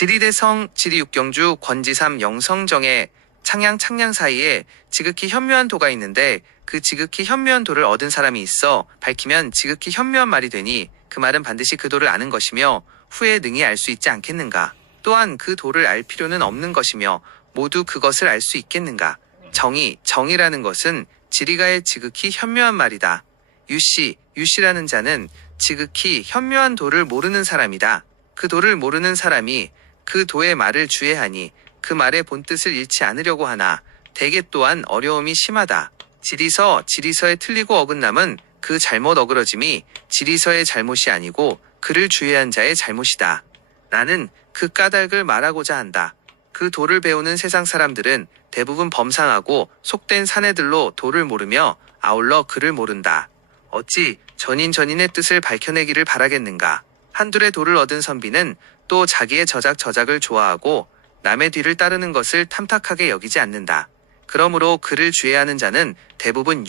지리대성, 지리육경주, 권지삼, 영성정의 창양 사이에 지극히 현묘한 도가 있는데 그 지극히 현묘한 도를 얻은 사람이 있어 밝히면 지극히 현묘한 말이 되니 그 말은 반드시 그 도를 아는 것이며 후에 능히 알 수 있지 않겠는가. 또한 그 도를 알 필요는 없는 것이며 모두 그것을 알 수 있겠는가. 정이라는 것은 지리가의 지극히 현묘한 말이다. 유씨라는 자는 지극히 현묘한 도를 모르는 사람이다. 그 도를 모르는 사람이 그 도의 말을 주의하니 그 말의 본뜻을 잃지 않으려고 하나 대개 또한 어려움이 심하다. 지리서에 틀리고 어긋남은 그 잘못 어그러짐이 지리서의 잘못이 아니고 그를 주의한 자의 잘못이다. 나는 그 까닭을 말하고자 한다. 그 도를 배우는 세상 사람들은 대부분 범상하고 속된 사내들로 도를 모르며 아울러 그를 모른다. 어찌 전인의 뜻을 밝혀내기를 바라겠는가. 한둘의 도를 얻은 선비는 또 자기의 저작을 좋아하고 남의 뒤를 따르는 것을 탐탁하게 여기지 않는다. 그러므로 그를 주의하는 자는 대부분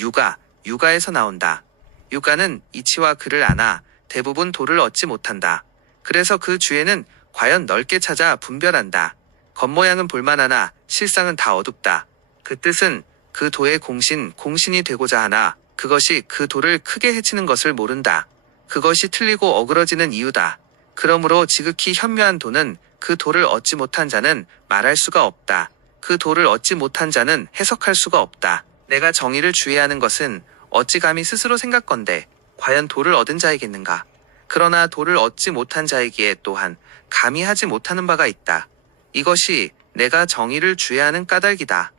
유가에서 나온다. 유가는 이치와 그를 아나 대부분 도를 얻지 못한다. 그래서 그 주에는 과연 넓게 찾아 분별한다. 겉모양은 볼만하나 실상은 다 어둡다. 그 뜻은 그 도의 공신이 되고자 하나 그것이 그 도를 크게 해치는 것을 모른다. 그것이 틀리고 어그러지는 이유다. 그러므로 지극히 현묘한 도는 그 도를 얻지 못한 자는 말할 수가 없다. 그 도를 얻지 못한 자는 해석할 수가 없다. 내가 정의를 주의하는 것은 어찌 감히 스스로 생각건대 과연 도를 얻은 자이겠는가. 그러나 도를 얻지 못한 자이기에 또한 감히 하지 못하는 바가 있다. 이것이 내가 정의를 주의하는 까닭이다.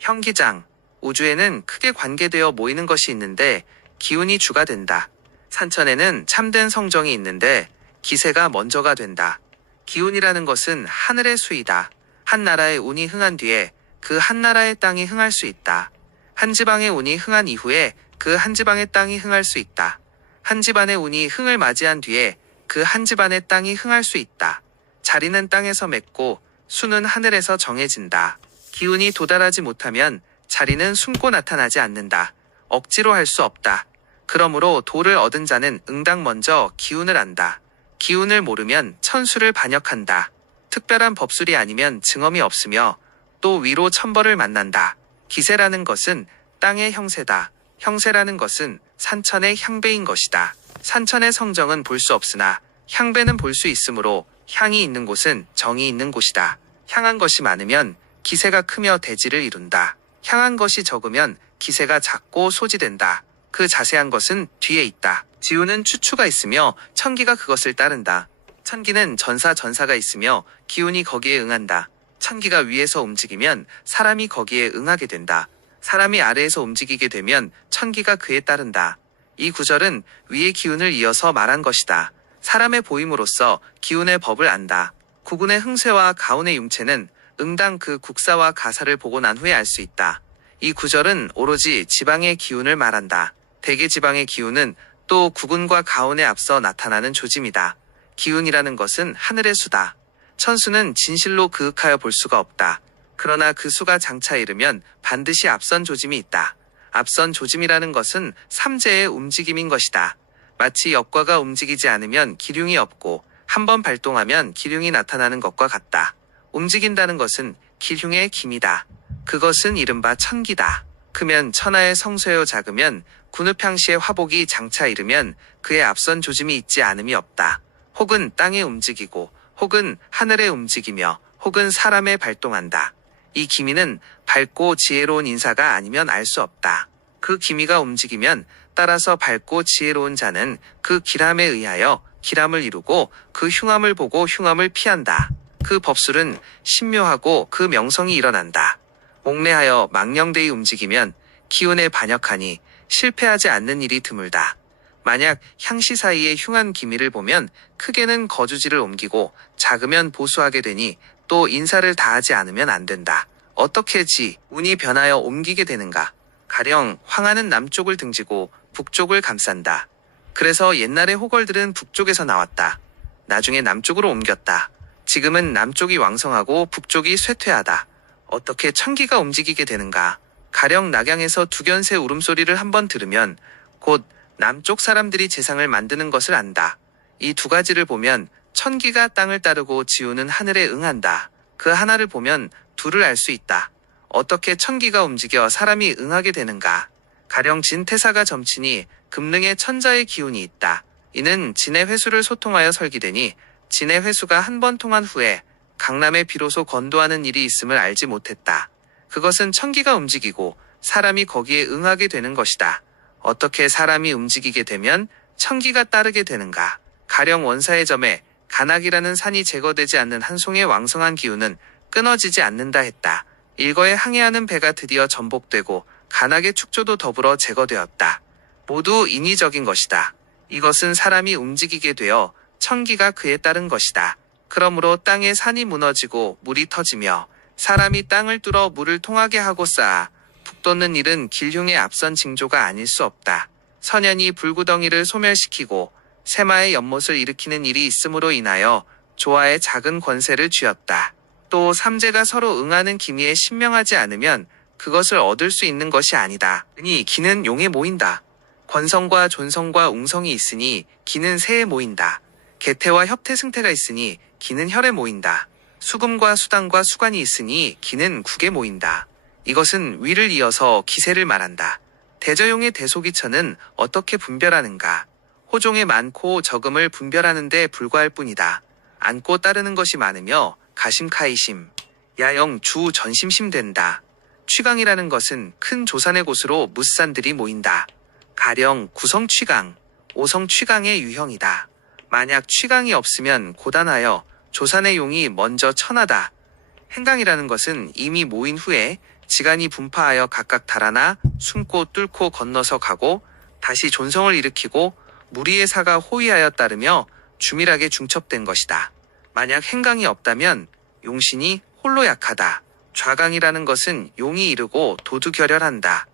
형기장, 우주에는 크게 관계되어 모이는 것이 있는데 기운이 주가 된다. 산천에는 참된 성정이 있는데 기세가 먼저가 된다. 기운이라는 것은 하늘의 수이다. 한 나라의 운이 흥한 뒤에 그 한 나라의 땅이 흥할 수 있다. 한 지방의 운이 흥한 이후에 그 한 지방의 땅이 흥할 수 있다. 한 집안의 운이 흥을 맞이한 뒤에 그 한 집안의 땅이 흥할 수 있다. 자리는 땅에서 맺고 수는 하늘에서 정해진다. 기운이 도달하지 못하면 자리는 숨고 나타나지 않는다. 억지로 할 수 없다. 그러므로 도를 얻은 자는 응당 먼저 기운을 안다. 기운을 모르면 천수를 반역한다. 특별한 법술이 아니면 증엄이 없으며 또 위로 천벌을 만난다. 기세라는 것은 땅의 형세다. 형세라는 것은 산천의 향배인 것이다. 산천의 성정은 볼 수 없으나 향배는 볼 수 있으므로 향이 있는 곳은 정이 있는 곳이다. 향한 것이 많으면 기세가 크며 대지를 이룬다. 향한 것이 적으면 기세가 작고 소지된다. 그 자세한 것은 뒤에 있다. 지우는 추추가 있으며 천기가 그것을 따른다. 천기는 전사가 있으며 기운이 거기에 응한다. 천기가 위에서 움직이면 사람이 거기에 응하게 된다. 사람이 아래에서 움직이게 되면 천기가 그에 따른다. 이 구절은 위의 기운을 이어서 말한 것이다. 사람의 보임으로써 기운의 법을 안다. 구군의 흥쇠와 가운의 융체는 응당 그 국사와 가사를 보고 난 후에 알 수 있다. 이 구절은 오로지 지방의 기운을 말한다. 대개 지방의 기운은 또 구군과 가운에 앞서 나타나는 조짐이다. 기운이라는 것은 하늘의 수다. 천수는 진실로 그윽하여 볼 수가 없다. 그러나 그 수가 장차 이르면 반드시 앞선 조짐이 있다. 앞선 조짐이라는 것은 삼재의 움직임인 것이다. 마치 역과가 움직이지 않으면 기륭이 없고 한번 발동하면 기륭이 나타나는 것과 같다. 움직인다는 것은 기흉의 김이다. 그것은 이른바 천기다. 크면 천하의 성쇠요 작으면 군읍향시의 화복이 장차 이르면 그의 앞선 조짐이 있지 않음이 없다. 혹은 땅에 움직이고 혹은 하늘에 움직이며 혹은 사람에 발동한다. 이 기미는 밝고 지혜로운 인사가 아니면 알 수 없다. 그 기미가 움직이면 따라서 밝고 지혜로운 자는 그 기람에 의하여 기람을 이루고 그 흉함을 보고 흉함을 피한다. 그 법술은 신묘하고 그 명성이 일어난다. 옥내하여 망령되이 움직이면 기운에 반역하니 실패하지 않는 일이 드물다. 만약 향시 사이의 흉한 기미를 보면 크게는 거주지를 옮기고 작으면 보수하게 되니 또 인사를 다하지 않으면 안 된다. 어떻게 운이 변하여 옮기게 되는가? 가령 황하는 남쪽을 등지고 북쪽을 감싼다. 그래서 옛날의 호걸들은 북쪽에서 나왔다. 나중에 남쪽으로 옮겼다. 지금은 남쪽이 왕성하고 북쪽이 쇠퇴하다. 어떻게 천기가 움직이게 되는가? 가령 낙양에서 두견새 울음소리를 한번 들으면 곧 남쪽 사람들이 재상을 만드는 것을 안다. 이 두 가지를 보면 천기가 땅을 따르고 지우는 하늘에 응한다. 그 하나를 보면 둘을 알 수 있다. 어떻게 천기가 움직여 사람이 응하게 되는가? 가령 진태사가 점치니 금능에 천자의 기운이 있다. 이는 진의 회수를 소통하여 설기되니 진의 회수가 한 번 통한 후에 강남에 비로소 건도하는 일이 있음을 알지 못했다. 그것은 천기가 움직이고 사람이 거기에 응하게 되는 것이다. 어떻게 사람이 움직이게 되면 천기가 따르게 되는가? 가령 원사의 점에 간악이라는 산이 제거되지 않는 한 송의 왕성한 기운은 끊어지지 않는다 했다. 일거에 항해하는 배가 드디어 전복되고 간악의 축조도 더불어 제거되었다. 모두 인위적인 것이다. 이것은 사람이 움직이게 되어 천기가 그에 따른 것이다. 그러므로 땅에 산이 무너지고 물이 터지며 사람이 땅을 뚫어 물을 통하게 하고 쌓아 북돋는 일은 길흉의 앞선 징조가 아닐 수 없다. 선현이 불구덩이를 소멸시키고 세마의 연못을 일으키는 일이 있음으로 인하여 조화의 작은 권세를 쥐었다. 또 삼재가 서로 응하는 기미에 신명하지 않으면 그것을 얻을 수 있는 것이 아니다. 이 기는 용에 모인다. 권성과 존성과 웅성이 있으니 기는 새에 모인다. 개태와 협태 승태가 있으니 기는 혈에 모인다. 수금과 수당과 수관이 있으니 기는 국에 모인다. 이것은 위를 이어서 기세를 말한다. 대저용의 대소기천은 어떻게 분별하는가? 호종의 많고 적음을 분별하는 데 불과할 뿐이다. 안고 따르는 것이 많으며 가심카이심, 야영 주 전심심 된다. 취강이라는 것은 큰 조산의 곳으로 뭇산들이 모인다. 가령 구성 취강, 오성 취강의 유형이다. 만약 취강이 없으면 고단하여 조산의 용이 먼저 천하다. 행강이라는 것은 이미 모인 후에 지간이 분파하여 각각 달아나 숨고 뚫고 건너서 가고 다시 존성을 일으키고 무리의 사가 호위하여 따르며 주밀하게 중첩된 것이다. 만약 행강이 없다면 용신이 홀로 약하다. 좌강이라는 것은 용이 이르고 도두결혈한다.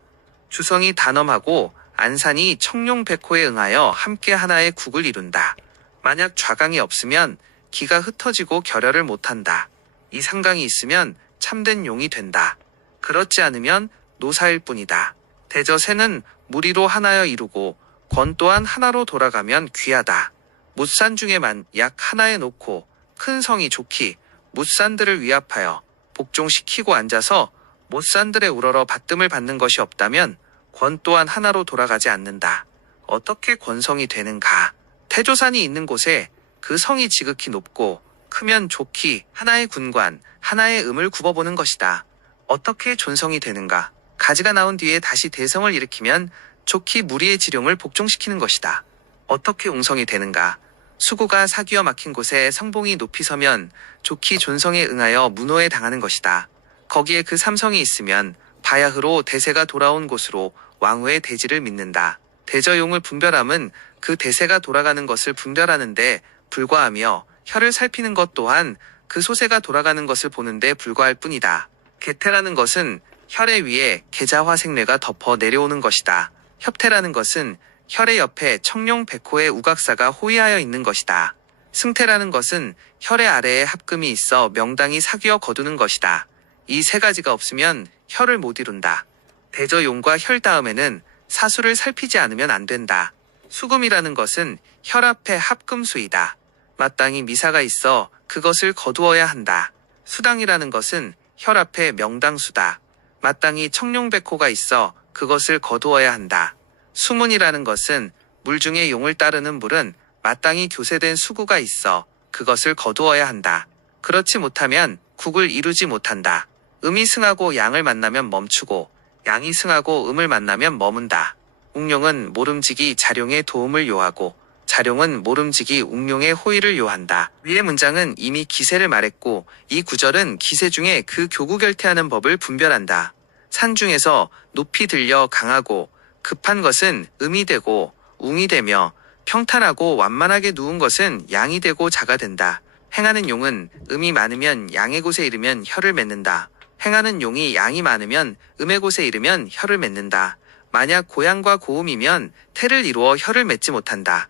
주성이 단엄하고 안산이 청룡백호에 응하여 함께 하나의 국을 이룬다. 만약 좌강이 없으면 기가 흩어지고 결혈을 못한다. 이 상강이 있으면 참된 용이 된다. 그렇지 않으면 노사일 뿐이다. 대저새는 무리로 하나여 이루고 권 또한 하나로 돌아가면 귀하다. 뭇산 중에만 약 하나에 놓고 큰 성이 좋기 뭇산들을 위압하여 복종시키고 앉아서 못산들의 우러러 받듦을 받는 것이 없다면 권 또한 하나로 돌아가지 않는다. 어떻게 권성이 되는가? 태조산이 있는 곳에 그 성이 지극히 높고 크면 좋기 하나의 군관, 하나의 음을 굽어보는 것이다. 어떻게 존성이 되는가? 가지가 나온 뒤에 다시 대성을 일으키면 좋기 무리의 지룡을 복종시키는 것이다. 어떻게 웅성이 되는가? 수구가 사귀어 막힌 곳에 성봉이 높이 서면 좋기 존성에 응하여 문호에 당하는 것이다. 거기에 그 삼성이 있으면 바야흐로 대세가 돌아온 곳으로 왕후의 대지를 믿는다. 대저용을 분별함은 그 대세가 돌아가는 것을 분별하는데 불과하며 혈을 살피는 것 또한 그 소세가 돌아가는 것을 보는데 불과할 뿐이다. 개태라는 것은 혈의 위에 계자화생뇌가 덮어 내려오는 것이다. 협태라는 것은 혈의 옆에 청룡백호의 우각사가 호위하여 있는 것이다. 승태라는 것은 혈의 아래에 합금이 있어 명당이 사귀어 거두는 것이다. 이 세 가지가 없으면 혈을 못 이룬다. 대저용과 혈 다음에는 사수를 살피지 않으면 안 된다. 수금이라는 것은 혈 앞에 합금수이다. 마땅히 미사가 있어 그것을 거두어야 한다. 수당이라는 것은 혈 앞에 명당수다. 마땅히 청룡백호가 있어 그것을 거두어야 한다. 수문이라는 것은 물 중에 용을 따르는 물은 마땅히 교세된 수구가 있어 그것을 거두어야 한다. 그렇지 못하면 국을 이루지 못한다. 음이 승하고 양을 만나면 멈추고 양이 승하고 음을 만나면 머문다. 웅룡은 모름지기 자룡의 도움을 요하고 자룡은 모름지기 웅룡의 호의를 요한다. 위의 문장은 이미 기세를 말했고 이 구절은 기세 중에 그 교구결태하는 법을 분별한다. 산 중에서 높이 들려 강하고 급한 것은 음이 되고 웅이 되며 평탄하고 완만하게 누운 것은 양이 되고 자가 된다. 행하는 용은 음이 많으면 양의 곳에 이르면 혈을 맺는다. 행하는 용이 양이 많으면 음의 곳에 이르면 혈을 맺는다. 만약 고양과 고음이면 태를 이루어 혈을 맺지 못한다.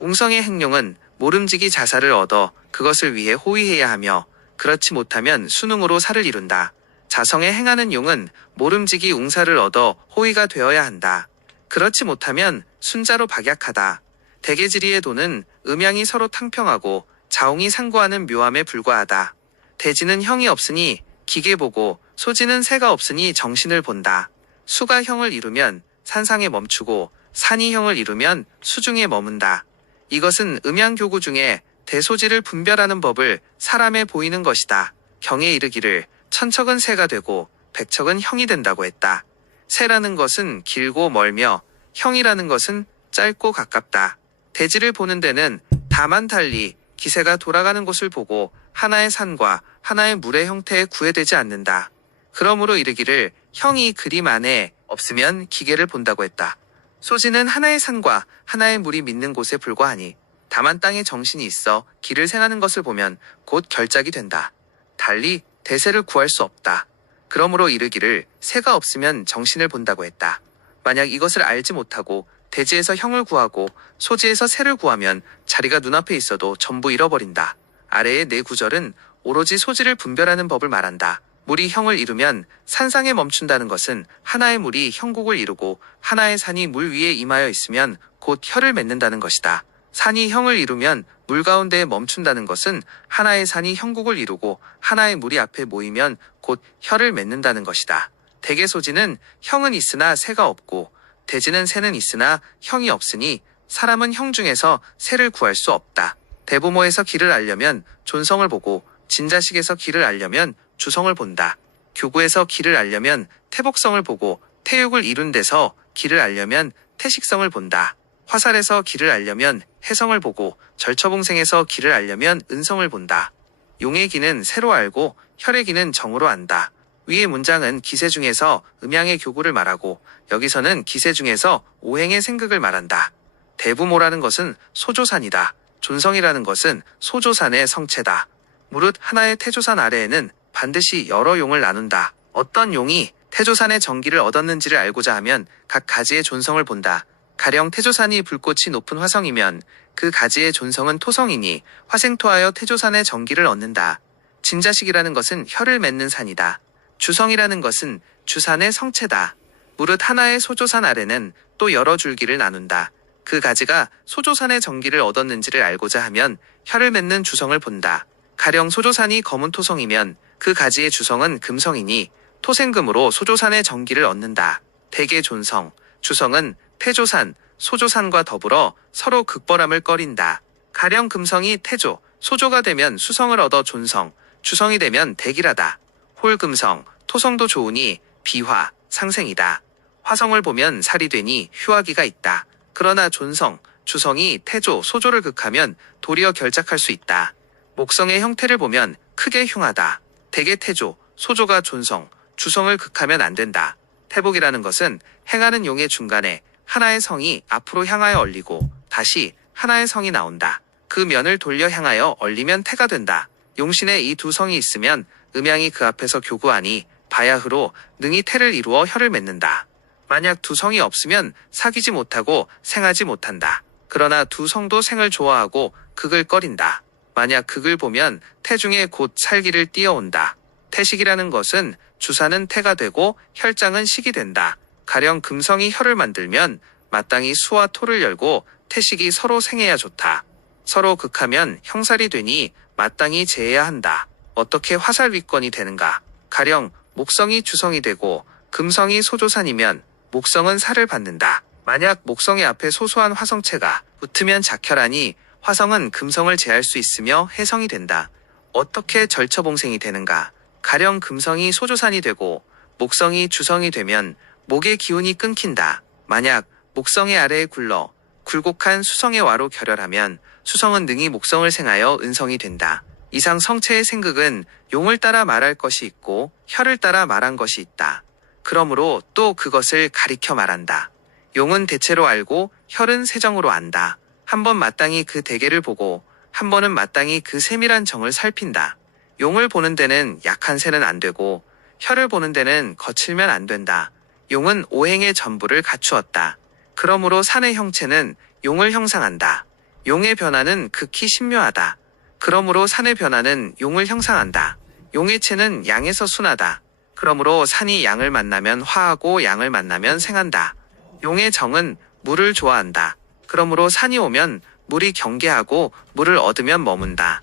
웅성의 행용은 모름지기 자사를 얻어 그것을 위해 호위해야 하며 그렇지 못하면 수능으로 살을 이룬다. 자성에 행하는 용은 모름지기 웅사를 얻어 호위가 되어야 한다. 그렇지 못하면 순자로 박약하다. 대개지리의 도는 음양이 서로 탕평하고 자옹이 상고하는 묘함에 불과하다. 대지는 형이 없으니 기계 보고 소지는 새가 없으니 정신을 본다. 수가 형을 이루면 산상에 멈추고 산이 형을 이루면 수중에 머문다. 이것은 음양교구 중에 대소지를 분별하는 법을 사람에 보이는 것이다. 경에 이르기를 천척은 새가 되고 백척은 형이 된다고 했다. 새라는 것은 길고 멀며 형이라는 것은 짧고 가깝다. 대지를 보는 데는 다만 달리 기세가 돌아가는 곳을 보고 하나의 산과 하나의 물의 형태에 구애되지 않는다. 그러므로 이르기를 형이 그림 안에 없으면 기계를 본다고 했다. 소지는 하나의 산과 하나의 물이 믿는 곳에 불과하니 다만 땅에 정신이 있어 길을 생하는 것을 보면 곧 결작이 된다. 달리 대세를 구할 수 없다. 그러므로 이르기를 새가 없으면 정신을 본다고 했다. 만약 이것을 알지 못하고 대지에서 형을 구하고 소지에서 새를 구하면 자리가 눈앞에 있어도 전부 잃어버린다. 아래의 네 구절은 오로지 소지를 분별하는 법을 말한다. 물이 형을 이루면 산상에 멈춘다는 것은 하나의 물이 형국을 이루고 하나의 산이 물 위에 임하여 있으면 곧 혀를 맺는다는 것이다. 산이 형을 이루면 물 가운데에 멈춘다는 것은 하나의 산이 형국을 이루고 하나의 물이 앞에 모이면 곧 혀를 맺는다는 것이다. 대개소지는 형은 있으나 새가 없고 대지는 새는 있으나 형이 없으니 사람은 형 중에서 새를 구할 수 없다. 대부모에서 길을 알려면 존성을 보고 진자식에서 길을 알려면 주성을 본다. 교구에서 길을 알려면 태복성을 보고 태육을 이룬 데서 길을 알려면 태식성을 본다. 화살에서 길을 알려면 해성을 보고 절처봉생에서 길을 알려면 은성을 본다. 용의 기는 새로 알고 혈의 기는 정으로 안다. 위의 문장은 기세 중에서 음양의 교구를 말하고 여기서는 기세 중에서 오행의 생극을 말한다. 대부모라는 것은 소조산이다. 존성이라는 것은 소조산의 성체다. 무릇 하나의 태조산 아래에는 반드시 여러 용을 나눈다. 어떤 용이 태조산의 정기를 얻었는지를 알고자 하면 각 가지의 존성을 본다. 가령 태조산이 불꽃이 높은 화성이면 그 가지의 존성은 토성이니 화생토하여 태조산의 정기를 얻는다. 진자식이라는 것은 혀를 맺는 산이다. 주성이라는 것은 주산의 성체다. 무릇 하나의 소조산 아래는 또 여러 줄기를 나눈다. 그 가지가 소조산의 정기를 얻었는지를 알고자 하면 혀를 맺는 주성을 본다. 가령 소조산이 검은 토성이면 그 가지의 주성은 금성이니 토생금으로 소조산의 정기를 얻는다. 대개 존성, 주성은 태조산, 소조산과 더불어 서로 극벌함을 꺼린다. 가령 금성이 태조, 소조가 되면 수성을 얻어 존성, 주성이 되면 대기라다. 홀금성, 토성도 좋으니 비화, 상생이다. 화성을 보면 살이 되니 휴화기가 있다. 그러나 존성, 주성이 태조, 소조를 극하면 도리어 결작할 수 있다. 목성의 형태를 보면 크게 흉하다. 대개 태조, 소조가 존성, 주성을 극하면 안 된다. 태복이라는 것은 행하는 용의 중간에 하나의 성이 앞으로 향하여 얼리고 다시 하나의 성이 나온다. 그 면을 돌려 향하여 얼리면 태가 된다. 용신에 이 두 성이 있으면 음양이 그 앞에서 교구하니 바야흐로 능히 태를 이루어 혀를 맺는다. 만약 두 성이 없으면 사귀지 못하고 생하지 못한다. 그러나 두 성도 생을 좋아하고 극을 꺼린다. 만약 극을 보면 태중에 곧 살기를 띄어온다. 태식이라는 것은 주사는 태가 되고 혈장은 식이 된다. 가령 금성이 혀를 만들면 마땅히 수와 토를 열고 태식이 서로 생해야 좋다. 서로 극하면 형살이 되니 마땅히 제해야 한다. 어떻게 화살 위권이 되는가? 가령 목성이 주성이 되고 금성이 소조산이면 목성은 살을 받는다. 만약 목성의 앞에 소소한 화성체가 붙으면 작혈하니 화성은 금성을 제할 수 있으며 해성이 된다. 어떻게 절처봉생이 되는가? 가령 금성이 소조산이 되고 목성이 주성이 되면 목의 기운이 끊긴다. 만약 목성의 아래에 굴러 굴곡한 수성의 와로 결혈하면 수성은 능히 목성을 생하여 은성이 된다. 이상 성체의 생극은 용을 따라 말할 것이 있고 혀를 따라 말한 것이 있다. 그러므로 또 그것을 가리켜 말한다. 용은 대체로 알고 혈은 세정으로 안다. 한 번 마땅히 그 대개를 보고 한 번은 마땅히 그 세밀한 정을 살핀다. 용을 보는 데는 약한 새는 안 되고 혀를 보는 데는 거칠면 안 된다. 용은 오행의 전부를 갖추었다. 그러므로 산의 형체는 용을 형상한다. 용의 변화는 극히 신묘하다. 그러므로 산의 변화는 용을 형상한다. 용의 체는 양에서 순하다. 그러므로 산이 양을 만나면 화하고 양을 만나면 생한다. 용의 정은 물을 좋아한다. 그러므로 산이 오면 물이 경계하고 물을 얻으면 머문다.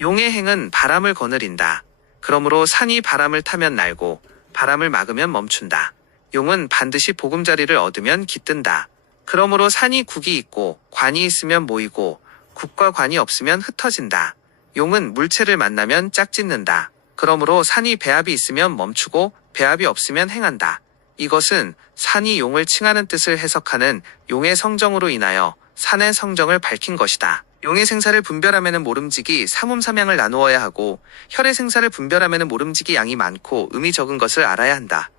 용의 행은 바람을 거느린다. 그러므로 산이 바람을 타면 날고 바람을 막으면 멈춘다. 용은 반드시 보금자리를 얻으면 깃든다. 그러므로 산이 국이 있고 관이 있으면 모이고 국과 관이 없으면 흩어진다. 용은 물체를 만나면 짝짓는다. 그러므로 산이 배합이 있으면 멈추고 배합이 없으면 행한다. 이것은 산이 용을 칭하는 뜻을 해석하는 용의 성정으로 인하여 산의 성정을 밝힌 것이다. 용의 생사를 분별하면은 모름지기 삼음삼양을 나누어야 하고 혈의 생사를 분별하면은 모름지기 양이 많고 음이 적은 것을 알아야 한다.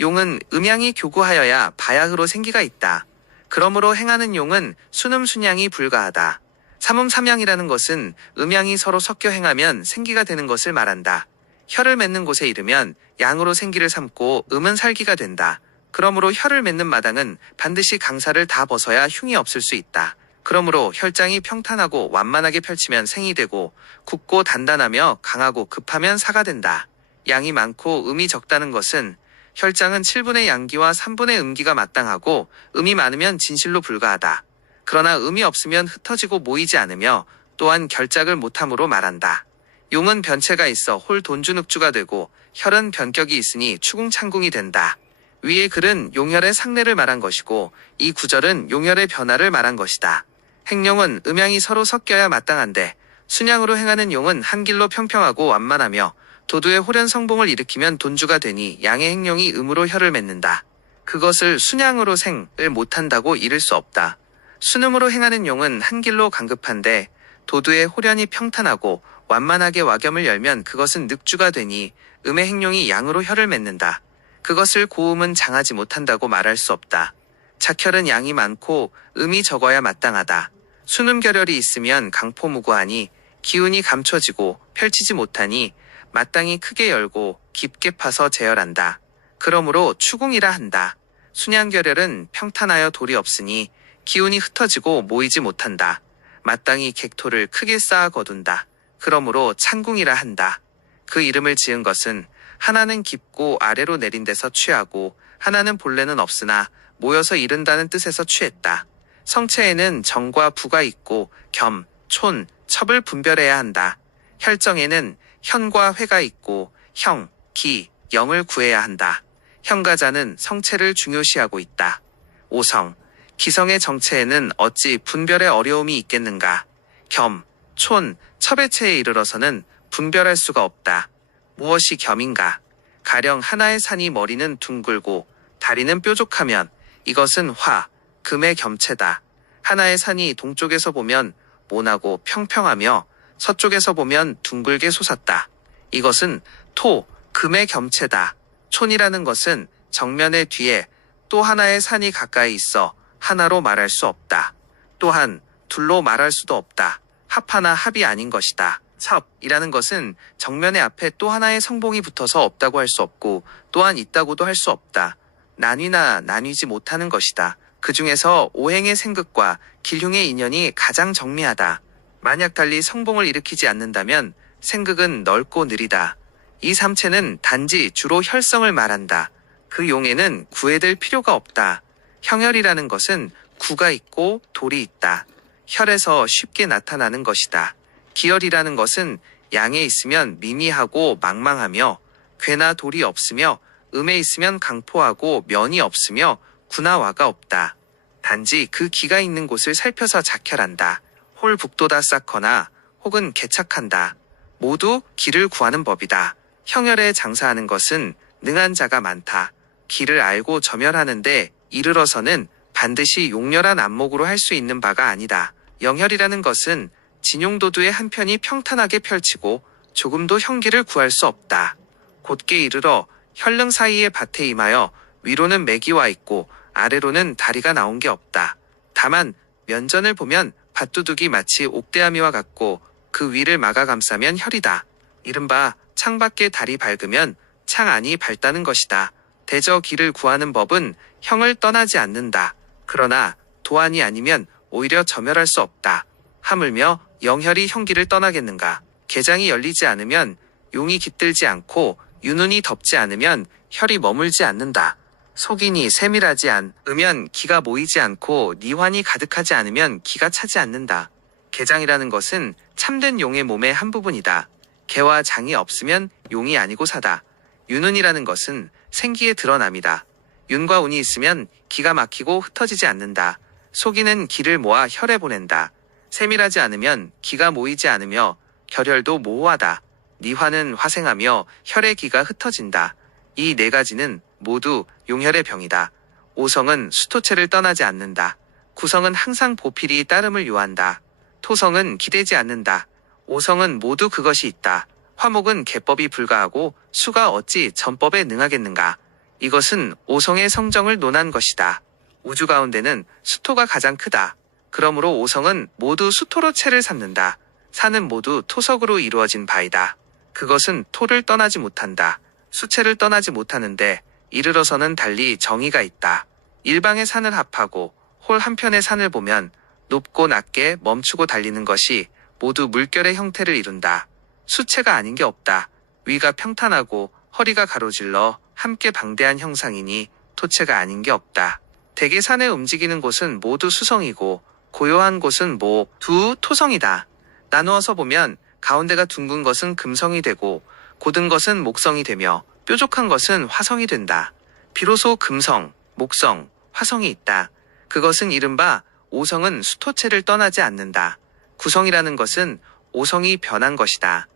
용은 음양이 교구하여야 바야흐로 생기가 있다. 그러므로 행하는 용은 순음순양이 불가하다. 삼음삼양이라는 것은 음양이 서로 섞여 행하면 생기가 되는 것을 말한다. 혈을 맺는 곳에 이르면 양으로 생기를 삼고 음은 살기가 된다. 그러므로 혈을 맺는 마당은 반드시 강사를 다 벗어야 흉이 없을 수 있다. 그러므로 혈장이 평탄하고 완만하게 펼치면 생이 되고 굳고 단단하며 강하고 급하면 사가 된다. 양이 많고 음이 적다는 것은 혈장은 7분의 양기와 3분의 음기가 마땅하고 음이 많으면 진실로 불가하다. 그러나 음이 없으면 흩어지고 모이지 않으며 또한 결작을 못함으로 말한다. 용은 변체가 있어 홀 돈주늑주가 되고 혈은 변격이 있으니 추궁창궁이 된다. 위의 글은 용혈의 상례를 말한 것이고 이 구절은 용혈의 변화를 말한 것이다. 행용은 음양이 서로 섞여야 마땅한데 순양으로 행하는 용은 한 길로 평평하고 완만하며 도두의 홀연 성봉을 일으키면 돈주가 되니 양의 행용이 음으로 혈을 맺는다. 그것을 순양으로 생을 못한다고 이를 수 없다. 순음으로 행하는 용은 한 길로 강급한데 도두의 홀연이 평탄하고 완만하게 와겸을 열면 그것은 늑주가 되니 음의 행용이 양으로 혈을 맺는다. 그것을 고음은 장하지 못한다고 말할 수 없다. 작혈은 양이 많고 음이 적어야 마땅하다. 순음결혈이 있으면 강포무고하니 기운이 감춰지고 펼치지 못하니 마땅히 크게 열고 깊게 파서 제열한다. 그러므로 추궁이라 한다. 순양결혈은 평탄하여 돌이 없으니 기운이 흩어지고 모이지 못한다. 마땅히 객토를 크게 쌓아 거둔다. 그러므로 창궁이라 한다. 그 이름을 지은 것은 하나는 깊고 아래로 내린 데서 취하고 하나는 본래는 없으나 모여서 이른다는 뜻에서 취했다. 성체에는 정과 부가 있고 겸, 촌, 첩을 분별해야 한다. 혈정에는 현과 회가 있고 형, 기, 영을 구해야 한다. 현가자는 성체를 중요시하고 있다. 오성, 기성의 정체에는 어찌 분별의 어려움이 있겠는가. 겸, 촌, 첩의 체에 이르러서는 분별할 수가 없다. 무엇이 겸인가. 가령 하나의 산이 머리는 둥글고 다리는 뾰족하면 이것은 화, 금의 겸체다. 하나의 산이 동쪽에서 보면 모나고 평평하며 서쪽에서 보면 둥글게 솟았다. 이것은 토, 금의 겸체다. 촌이라는 것은 정면의 뒤에 또 하나의 산이 가까이 있어 하나로 말할 수 없다. 또한 둘로 말할 수도 없다. 합하나 합이 아닌 것이다. 첩이라는 것은 정면의 앞에 또 하나의 성봉이 붙어서 없다고 할 수 없고 또한 있다고도 할 수 없다. 나뉘나 나뉘지 못하는 것이다. 그 중에서 오행의 생극과 길흉의 인연이 가장 정미하다. 만약 달리 성봉을 일으키지 않는다면 생극은 넓고 느리다. 이 삼체는 단지 주로 혈성을 말한다. 그 용에는 구애될 필요가 없다. 형혈이라는 것은 구가 있고 돌이 있다. 혈에서 쉽게 나타나는 것이다. 기혈이라는 것은 양에 있으면 미미하고 망망하며 괴나 돌이 없으며 음에 있으면 강포하고 면이 없으며 구나 와가 없다. 단지 그 기가 있는 곳을 살펴서 작혈한다. 홀 북도다 쌓거나 혹은 개착한다. 모두 기를 구하는 법이다. 형혈에 장사하는 것은 능한 자가 많다. 기를 알고 점혈하는데 이르러서는 반드시 용렬한 안목으로 할 수 있는 바가 아니다. 영혈이라는 것은 진용도두의 한 편이 평탄하게 펼치고 조금도 형기를 구할 수 없다. 곧게 이르러 혈릉 사이의 밭에 임하여 위로는 맥이 와 있고 아래로는 다리가 나온 게 없다. 다만 면전을 보면 밭두둑이 마치 옥대아미와 같고 그 위를 막아 감싸면 혈이다. 이른바 창밖에 달이 밝으면 창 안이 밝다는 것이다. 대저 기를 구하는 법은 형을 떠나지 않는다. 그러나 도안이 아니면 오히려 점혈할 수 없다. 하물며 영혈이 형기를 떠나겠는가. 개장이 열리지 않으면 용이 깃들지 않고 유눈이 덮지 않으면 혈이 머물지 않는다. 속이니 세밀하지 않으면 기가 모이지 않고 니환이 가득하지 않으면 기가 차지 않는다. 개장이라는 것은 참된 용의 몸의 한 부분이다. 개와 장이 없으면 용이 아니고 사다. 윤운이라는 것은 생기의 드러남이다. 윤과 운이 있으면 기가 막히고 흩어지지 않는다. 소기는 기를 모아 혈에 보낸다. 세밀하지 않으면 기가 모이지 않으며 결혈도 모호하다. 니화는 화생하며 혈의 기가 흩어진다. 이 네 가지는 모두 용혈의 병이다. 오성은 수토체를 떠나지 않는다. 구성은 항상 보필이 따름을 요한다. 토성은 기대지 않는다. 오성은 모두 그것이 있다. 화목은 개법이 불가하고 수가 어찌 전법에 능하겠는가. 이것은 오성의 성정을 논한 것이다. 우주 가운데는 수토가 가장 크다. 그러므로 오성은 모두 수토로 체를 삼는다. 산은 모두 토석으로 이루어진 바이다. 그것은 토를 떠나지 못한다. 수체를 떠나지 못하는데 이르러서는 달리 정의가 있다. 일방의 산을 합하고 홀 한편의 산을 보면 높고 낮게 멈추고 달리는 것이 모두 물결의 형태를 이룬다. 수체가 아닌 게 없다. 위가 평탄하고 허리가 가로질러 함께 방대한 형상이니 토체가 아닌 게 없다. 대개 산에 움직이는 곳은 모두 수성이고 고요한 곳은 모두 토성이다. 나누어서 보면 가운데가 둥근 것은 금성이 되고 고든 것은 목성이 되며 뾰족한 것은 화성이 된다. 비로소 금성, 목성, 화성이 있다. 그것은 이른바 오성은 수토체를 떠나지 않는다. 구성이라는 것은 오성이 변한 것이다.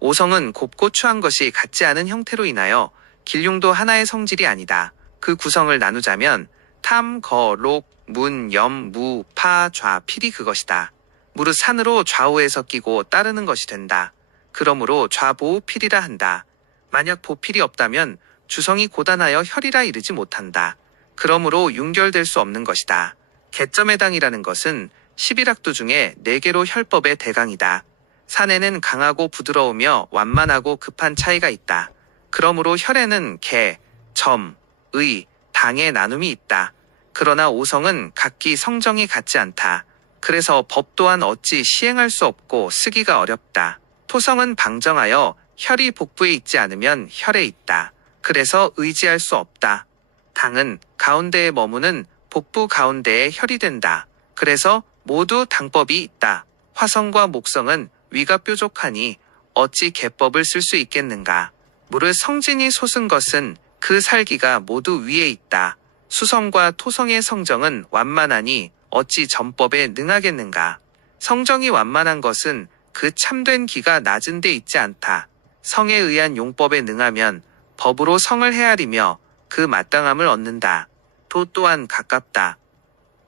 오성은 곱고 추한 것이 같지 않은 형태로 인하여 길흉도 하나의 성질이 아니다. 그 구성을 나누자면 탐, 거, 록, 문, 염, 무, 파, 좌, 필이 그것이다. 무릇 산으로 좌우에서 끼고 따르는 것이 된다. 그러므로 좌보필이라 한다. 만약 보필이 없다면 주성이 고단하여 혈이라 이르지 못한다. 그러므로 윤결될 수 없는 것이다. 개점해당이라는 것은 11학도 중에 4개로 혈법의 대강이다. 산에는 강하고 부드러우며 완만하고 급한 차이가 있다. 그러므로 혈에는 개, 점, 의, 당의 나눔이 있다. 그러나 오성은 각기 성정이 같지 않다. 그래서 법 또한 어찌 시행할 수 없고 쓰기가 어렵다. 토성은 방정하여 혈이 복부에 있지 않으면 혈에 있다. 그래서 의지할 수 없다. 당은 가운데에 머무는 복부 가운데에 혈이 된다. 그래서 모두 당법이 있다. 화성과 목성은 위가 뾰족하니 어찌 개법을 쓸 수 있겠는가. 무릇 성진이 솟은 것은 그 살기가 모두 위에 있다. 수성과 토성의 성정은 완만하니 어찌 전법에 능하겠는가. 성정이 완만한 것은 그 참된 기가 낮은 데 있지 않다. 성에 의한 용법에 능하면 법으로 성을 헤아리며 그 마땅함을 얻는다. 도 또한 가깝다.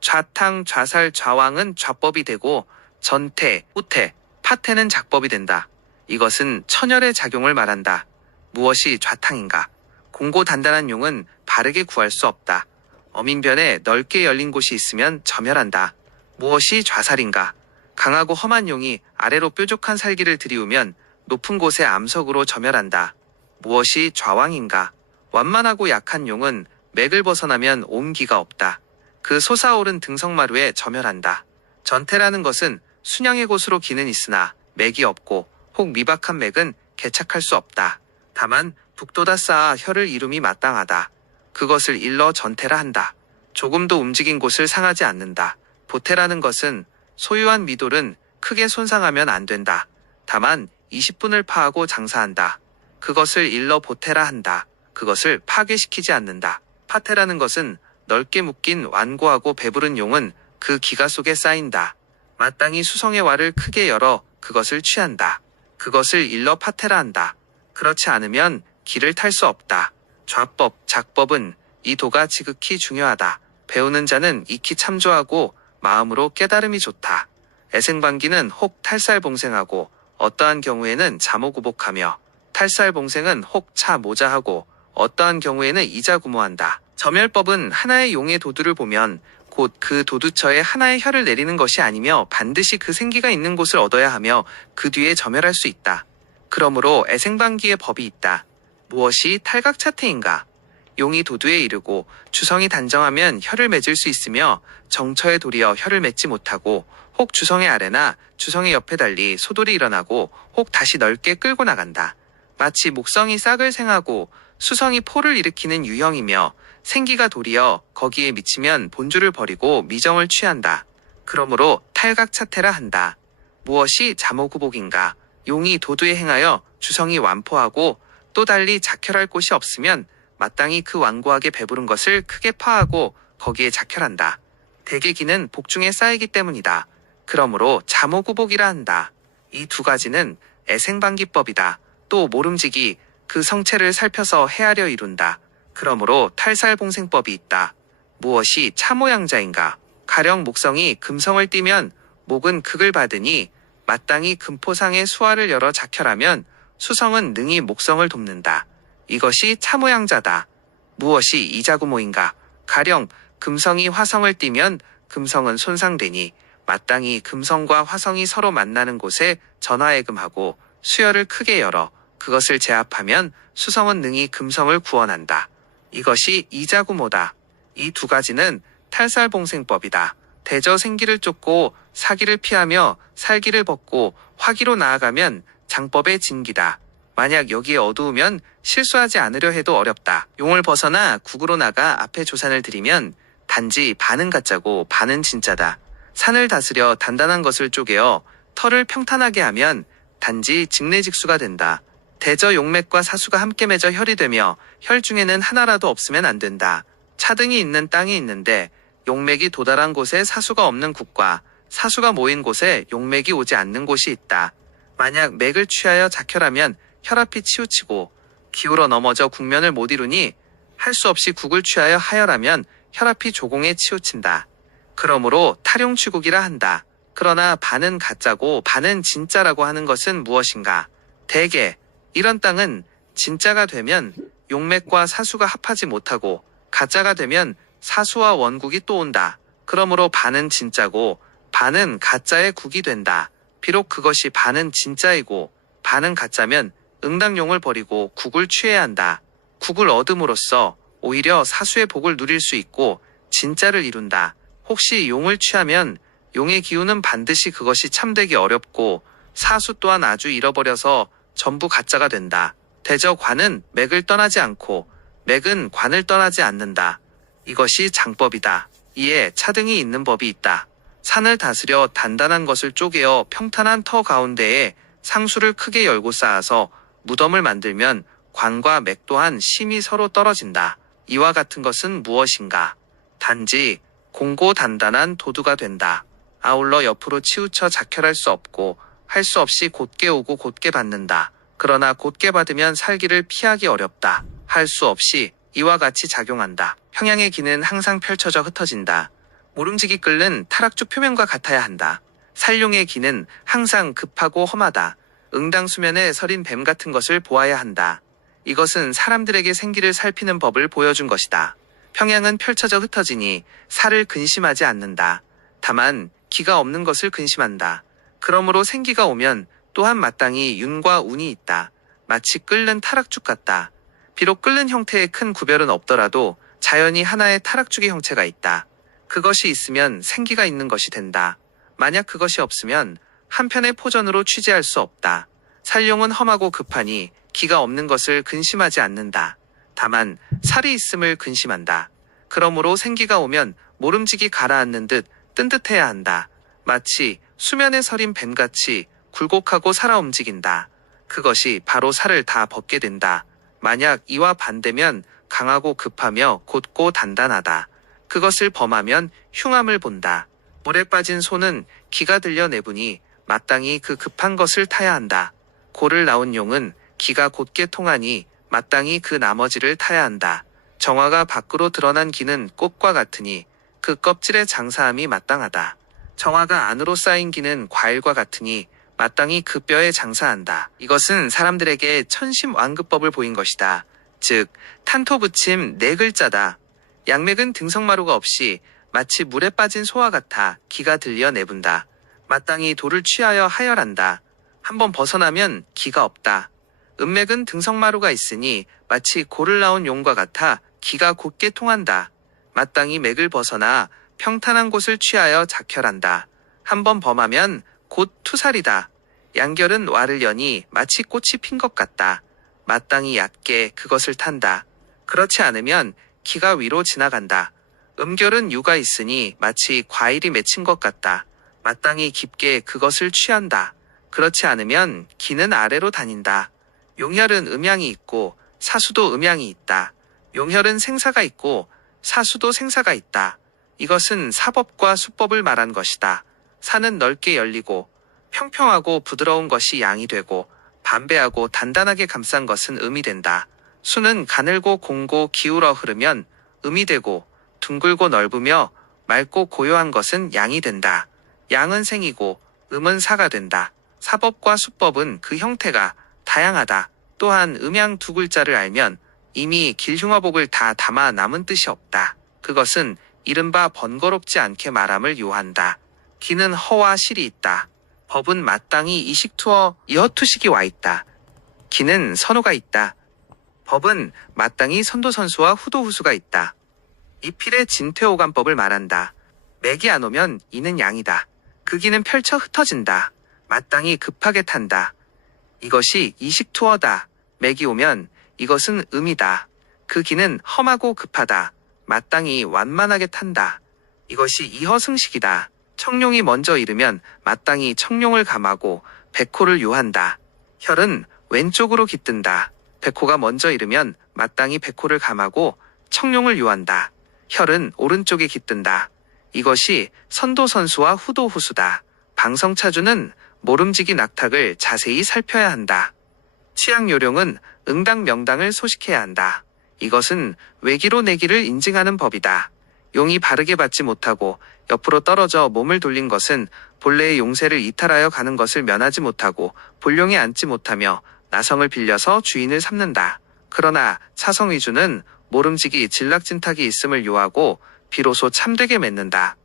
좌탕, 좌살, 좌왕은 좌법이 되고 전태, 후태, 파태는 작법이 된다. 이것은 천열의 작용을 말한다. 무엇이 좌탕인가? 공고 단단한 용은 바르게 구할 수 없다. 어민변에 넓게 열린 곳이 있으면 점혈한다. 무엇이 좌살인가? 강하고 험한 용이 아래로 뾰족한 살기를 들이우면 높은 곳의 암석으로 점혈한다. 무엇이 좌왕인가? 완만하고 약한 용은 맥을 벗어나면 옴기가 없다. 그 솟아오른 등성마루에 점혈한다. 전태라는 것은 순양의 곳으로 기는 있으나 맥이 없고 혹 미박한 맥은 개착할 수 없다. 다만 북돋아 쌓아 혈을 이룸이 마땅하다. 그것을 일러 전태라 한다. 조금도 움직인 곳을 상하지 않는다. 보태라는 것은 소유한 미돌은 크게 손상하면 안 된다. 다만 20분을 파하고 장사한다. 그것을 일러 보태라 한다. 그것을 파괴시키지 않는다. 파태라는 것은 넓게 묶인 완고하고 배부른 용은 그 기가 속에 쌓인다. 마땅히 수성의 와를 크게 열어 그것을 취한다. 그것을 일러 파태라 한다. 그렇지 않으면 기를 탈 수 없다. 좌법, 작법은 이 도가 지극히 중요하다. 배우는 자는 익히 참조하고 마음으로 깨달음이 좋다. 애생반기는 혹 탈살봉생하고 어떠한 경우에는 자모구복하며 탈살봉생은 혹 차모자하고 어떠한 경우에는 이자구모한다. 점혈법은 하나의 용의 도두를 보면 곧 그 도두처에 하나의 혈을 내리는 것이 아니며 반드시 그 생기가 있는 곳을 얻어야 하며 그 뒤에 점혈할 수 있다. 그러므로 애생반기의 법이 있다. 무엇이 탈각차태인가? 용이 도두에 이르고 주성이 단정하면 혈을 맺을 수 있으며 정처에 도리어 혈을 맺지 못하고 혹 주성의 아래나 주성의 옆에 달리 소돌이 일어나고 혹 다시 넓게 끌고 나간다. 마치 목성이 싹을 생하고 수성이 포를 일으키는 유형이며 생기가 도리어 거기에 미치면 본주를 버리고 미정을 취한다. 그러므로 탈각차태라 한다. 무엇이 자모구복인가? 용이 도두에 행하여 주성이 완포하고 또 달리 작혈할 곳이 없으면 마땅히 그 완고하게 배부른 것을 크게 파하고 거기에 작혈한다. 대개 기는 복중에 쌓이기 때문이다. 그러므로 자모구복이라 한다. 이 두 가지는 애생방기법이다. 또 모름지기 그 성체를 살펴서 헤아려 이룬다. 그러므로 탈살봉생법이 있다. 무엇이 차모양자인가? 가령 목성이 금성을 띠면 목은 극을 받으니 마땅히 금포상의 수화를 열어 작혈하면 수성은 능히 목성을 돕는다. 이것이 차모양자다. 무엇이 이자구모인가? 가령 금성이 화성을 띠면 금성은 손상되니 마땅히 금성과 화성이 서로 만나는 곳에 전화해금하고 수혈을 크게 열어 그것을 제압하면 수성은 능히 금성을 구원한다. 이것이 이자구모다. 이 두 가지는 탈살봉생법이다. 대저 생기를 쫓고 사기를 피하며 살기를 벗고 화기로 나아가면 장법의 진기다. 만약 여기에 어두우면 실수하지 않으려 해도 어렵다. 용을 벗어나 국으로 나가 앞에 조산을 들이면 단지 반은 가짜고 반은 진짜다. 산을 다스려 단단한 것을 쪼개어 털을 평탄하게 하면 단지 직내직수가 된다. 대저 용맥과 사수가 함께 맺어 혈이 되며 혈 중에는 하나라도 없으면 안 된다. 차등이 있는 땅이 있는데 용맥이 도달한 곳에 사수가 없는 국과 사수가 모인 곳에 용맥이 오지 않는 곳이 있다. 만약 맥을 취하여 작혈하면 혈압이 치우치고 기울어 넘어져 국면을 못 이루니 할 수 없이 국을 취하여 하혈하면 혈압이 조공에 치우친다. 그러므로 탈용취국이라 한다. 그러나 반은 가짜고 반은 진짜라고 하는 것은 무엇인가? 대개 이런 땅은 진짜가 되면 용맥과 사수가 합하지 못하고 가짜가 되면 사수와 원국이 또 온다. 그러므로 반은 진짜고 반은 가짜의 국이 된다. 비록 그것이 반은 진짜이고 반은 가짜면 응당용을 버리고 국을 취해야 한다. 국을 얻음으로써 오히려 사수의 복을 누릴 수 있고 진짜를 이룬다. 혹시 용을 취하면 용의 기운은 반드시 그것이 참되기 어렵고 사수 또한 아주 잃어버려서 전부 가짜가 된다. 대저 관은 맥을 떠나지 않고 맥은 관을 떠나지 않는다. 이것이 장법이다. 이에 차등이 있는 법이 있다. 산을 다스려 단단한 것을 쪼개어 평탄한 터 가운데에 상수를 크게 열고 쌓아서 무덤을 만들면 관과 맥 또한 심이 서로 떨어진다. 이와 같은 것은 무엇인가? 단지 공고 단단한 도두가 된다. 아울러 옆으로 치우쳐 작혈할 수 없고 할 수 없이 곧게 오고 곧게 받는다. 그러나 곧게 받으면 살기를 피하기 어렵다. 할 수 없이 이와 같이 작용한다. 평양의 기는 항상 펼쳐져 흩어진다. 모름지기 끓는 타락주 표면과 같아야 한다. 살용의 기는 항상 급하고 험하다. 응당 수면에 서린 뱀 같은 것을 보아야 한다. 이것은 사람들에게 생기를 살피는 법을 보여준 것이다. 평양은 펼쳐져 흩어지니 살을 근심하지 않는다. 다만 기가 없는 것을 근심한다. 그러므로 생기가 오면 또한 마땅히 윤과 운이 있다. 마치 끓는 타락죽 같다. 비록 끓는 형태의 큰 구별은 없더라도 자연히 하나의 타락죽의 형체가 있다. 그것이 있으면 생기가 있는 것이 된다. 만약 그것이 없으면 한편의 포전으로 취재할 수 없다. 살용은 험하고 급하니 기가 없는 것을 근심하지 않는다. 다만 살이 있음을 근심한다. 그러므로 생기가 오면 모름지기 가라앉는 듯 뜬듯해야 한다. 마치 수면에 서린 뱀같이 굴곡하고 살아 움직인다. 그것이 바로 살을 다 벗게 된다. 만약 이와 반대면 강하고 급하며 곧고 단단하다. 그것을 범하면 흉함을 본다. 물에 빠진 소는 기가 들려 내부니 마땅히 그 급한 것을 타야 한다. 고를 낳은 용은 기가 곧게 통하니 마땅히 그 나머지를 타야 한다. 정화가 밖으로 드러난 기는 꽃과 같으니 그 껍질의 장사함이 마땅하다. 정화가 안으로 쌓인 기는 과일과 같으니 마땅히 그 뼈에 장사한다. 이것은 사람들에게 천심완급법을 보인 것이다. 즉 탄토 붙임 네 글자다. 양맥은 등성마루가 없이 마치 물에 빠진 소와 같아 기가 들려 내분다. 마땅히 돌을 취하여 하혈한다. 한번 벗어나면 기가 없다. 음맥은 등성마루가 있으니 마치 고를 낳은 용과 같아 기가 곧게 통한다. 마땅히 맥을 벗어나 평탄한 곳을 취하여 작혈한다. 한번 범하면 곧 투살이다. 양결은 와를 여니 마치 꽃이 핀 것 같다. 마땅히 얕게 그것을 탄다. 그렇지 않으면 기가 위로 지나간다. 음결은 유가 있으니 마치 과일이 맺힌 것 같다. 마땅히 깊게 그것을 취한다. 그렇지 않으면 기는 아래로 다닌다. 용혈은 음양이 있고 사수도 음양이 있다. 용혈은 생사가 있고 사수도 생사가 있다. 이것은 사법과 수법을 말한 것이다. 사는 넓게 열리고 평평하고 부드러운 것이 양이 되고 반배하고 단단하게 감싼 것은 음이 된다. 수는 가늘고 공고 기울어 흐르면 음이 되고 둥글고 넓으며 맑고 고요한 것은 양이 된다. 양은 생이고 음은 사가 된다. 사법과 수법은 그 형태가 다양하다. 또한 음양 두 글자를 알면 이미 길흉어복을 다 담아 남은 뜻이 없다. 그것은 이른바 번거롭지 않게 말함을 요한다. 기는 허와 실이 있다. 법은 마땅히 이식투어 이허투식이 와 있다. 기는 선호가 있다. 법은 마땅히 선도선수와 후도후수가 있다. 이필의 진퇴오감법을 말한다. 맥이 안 오면 이는 양이다. 그 기는 펼쳐 흩어진다. 마땅히 급하게 탄다. 이것이 이식투어다. 맥이 오면 이것은 음이다. 그 기는 험하고 급하다. 마땅히 완만하게 탄다. 이것이 이허승식이다. 청룡이 먼저 이르면 마땅히 청룡을 감하고 백호를 요한다. 혈은 왼쪽으로 깃든다. 백호가 먼저 이르면 마땅히 백호를 감하고 청룡을 요한다. 혈은 오른쪽에 깃든다. 이것이 선도선수와 후도후수다. 방성차주는 모름지기 낙탁을 자세히 살펴야 한다. 취향요령은 응당명당을 소식해야 한다. 이것은 외기로 내기를 인증하는 법이다. 용이 바르게 받지 못하고 옆으로 떨어져 몸을 돌린 것은 본래의 용세를 이탈하여 가는 것을 면하지 못하고 본령에 앉지 못하며 나성을 빌려서 주인을 삼는다. 그러나 차성위주는 모름지기 진락진탁이 있음을 요하고 비로소 참되게 맺는다.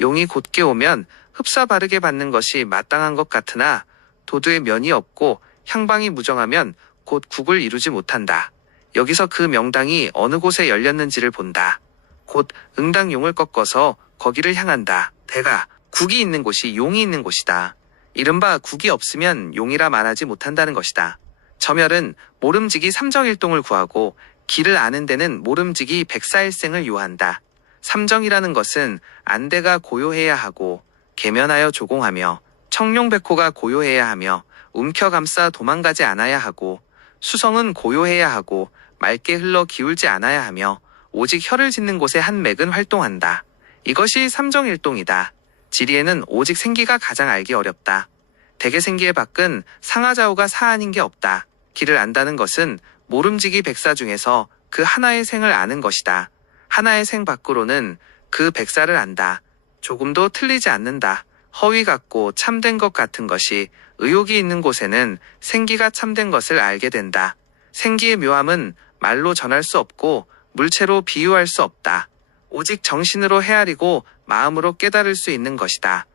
용이 곧게 오면 흡사 바르게 받는 것이 마땅한 것 같으나 도두에 면이 없고 향방이 무정하면 곧 국을 이루지 못한다. 여기서 그 명당이 어느 곳에 열렸는지를 본다. 곧 응당용을 꺾어서 거기를 향한다. 대가 국이 있는 곳이 용이 있는 곳이다. 이른바 국이 없으면 용이라 말하지 못한다는 것이다. 점혈은 모름지기 삼정일동을 구하고 기를 아는 데는 모름지기 백사일생을 요한다. 삼정이라는 것은 안대가 고요해야 하고 계면하여 조공하며 청룡백호가 고요해야 하며 움켜감싸 도망가지 않아야 하고 수성은 고요해야 하고 맑게 흘러 기울지 않아야 하며 오직 혀를 짓는 곳에 한 맥은 활동한다. 이것이 삼정일동이다. 지리에는 오직 생기가 가장 알기 어렵다. 대개 생기의 밖은 상하좌우가 사안인 게 없다. 기를 안다는 것은 모름지기 백사 중에서 그 하나의 생을 아는 것이다. 하나의 생 밖으로는 그 백사를 안다. 조금도 틀리지 않는다. 허위 같고 참된 것 같은 것이 의욕이 있는 곳에는 생기가 참된 것을 알게 된다. 생기의 묘함은 말로 전할 수 없고 물체로 비유할 수 없다. 오직 정신으로 헤아리고 마음으로 깨달을 수 있는 것이다.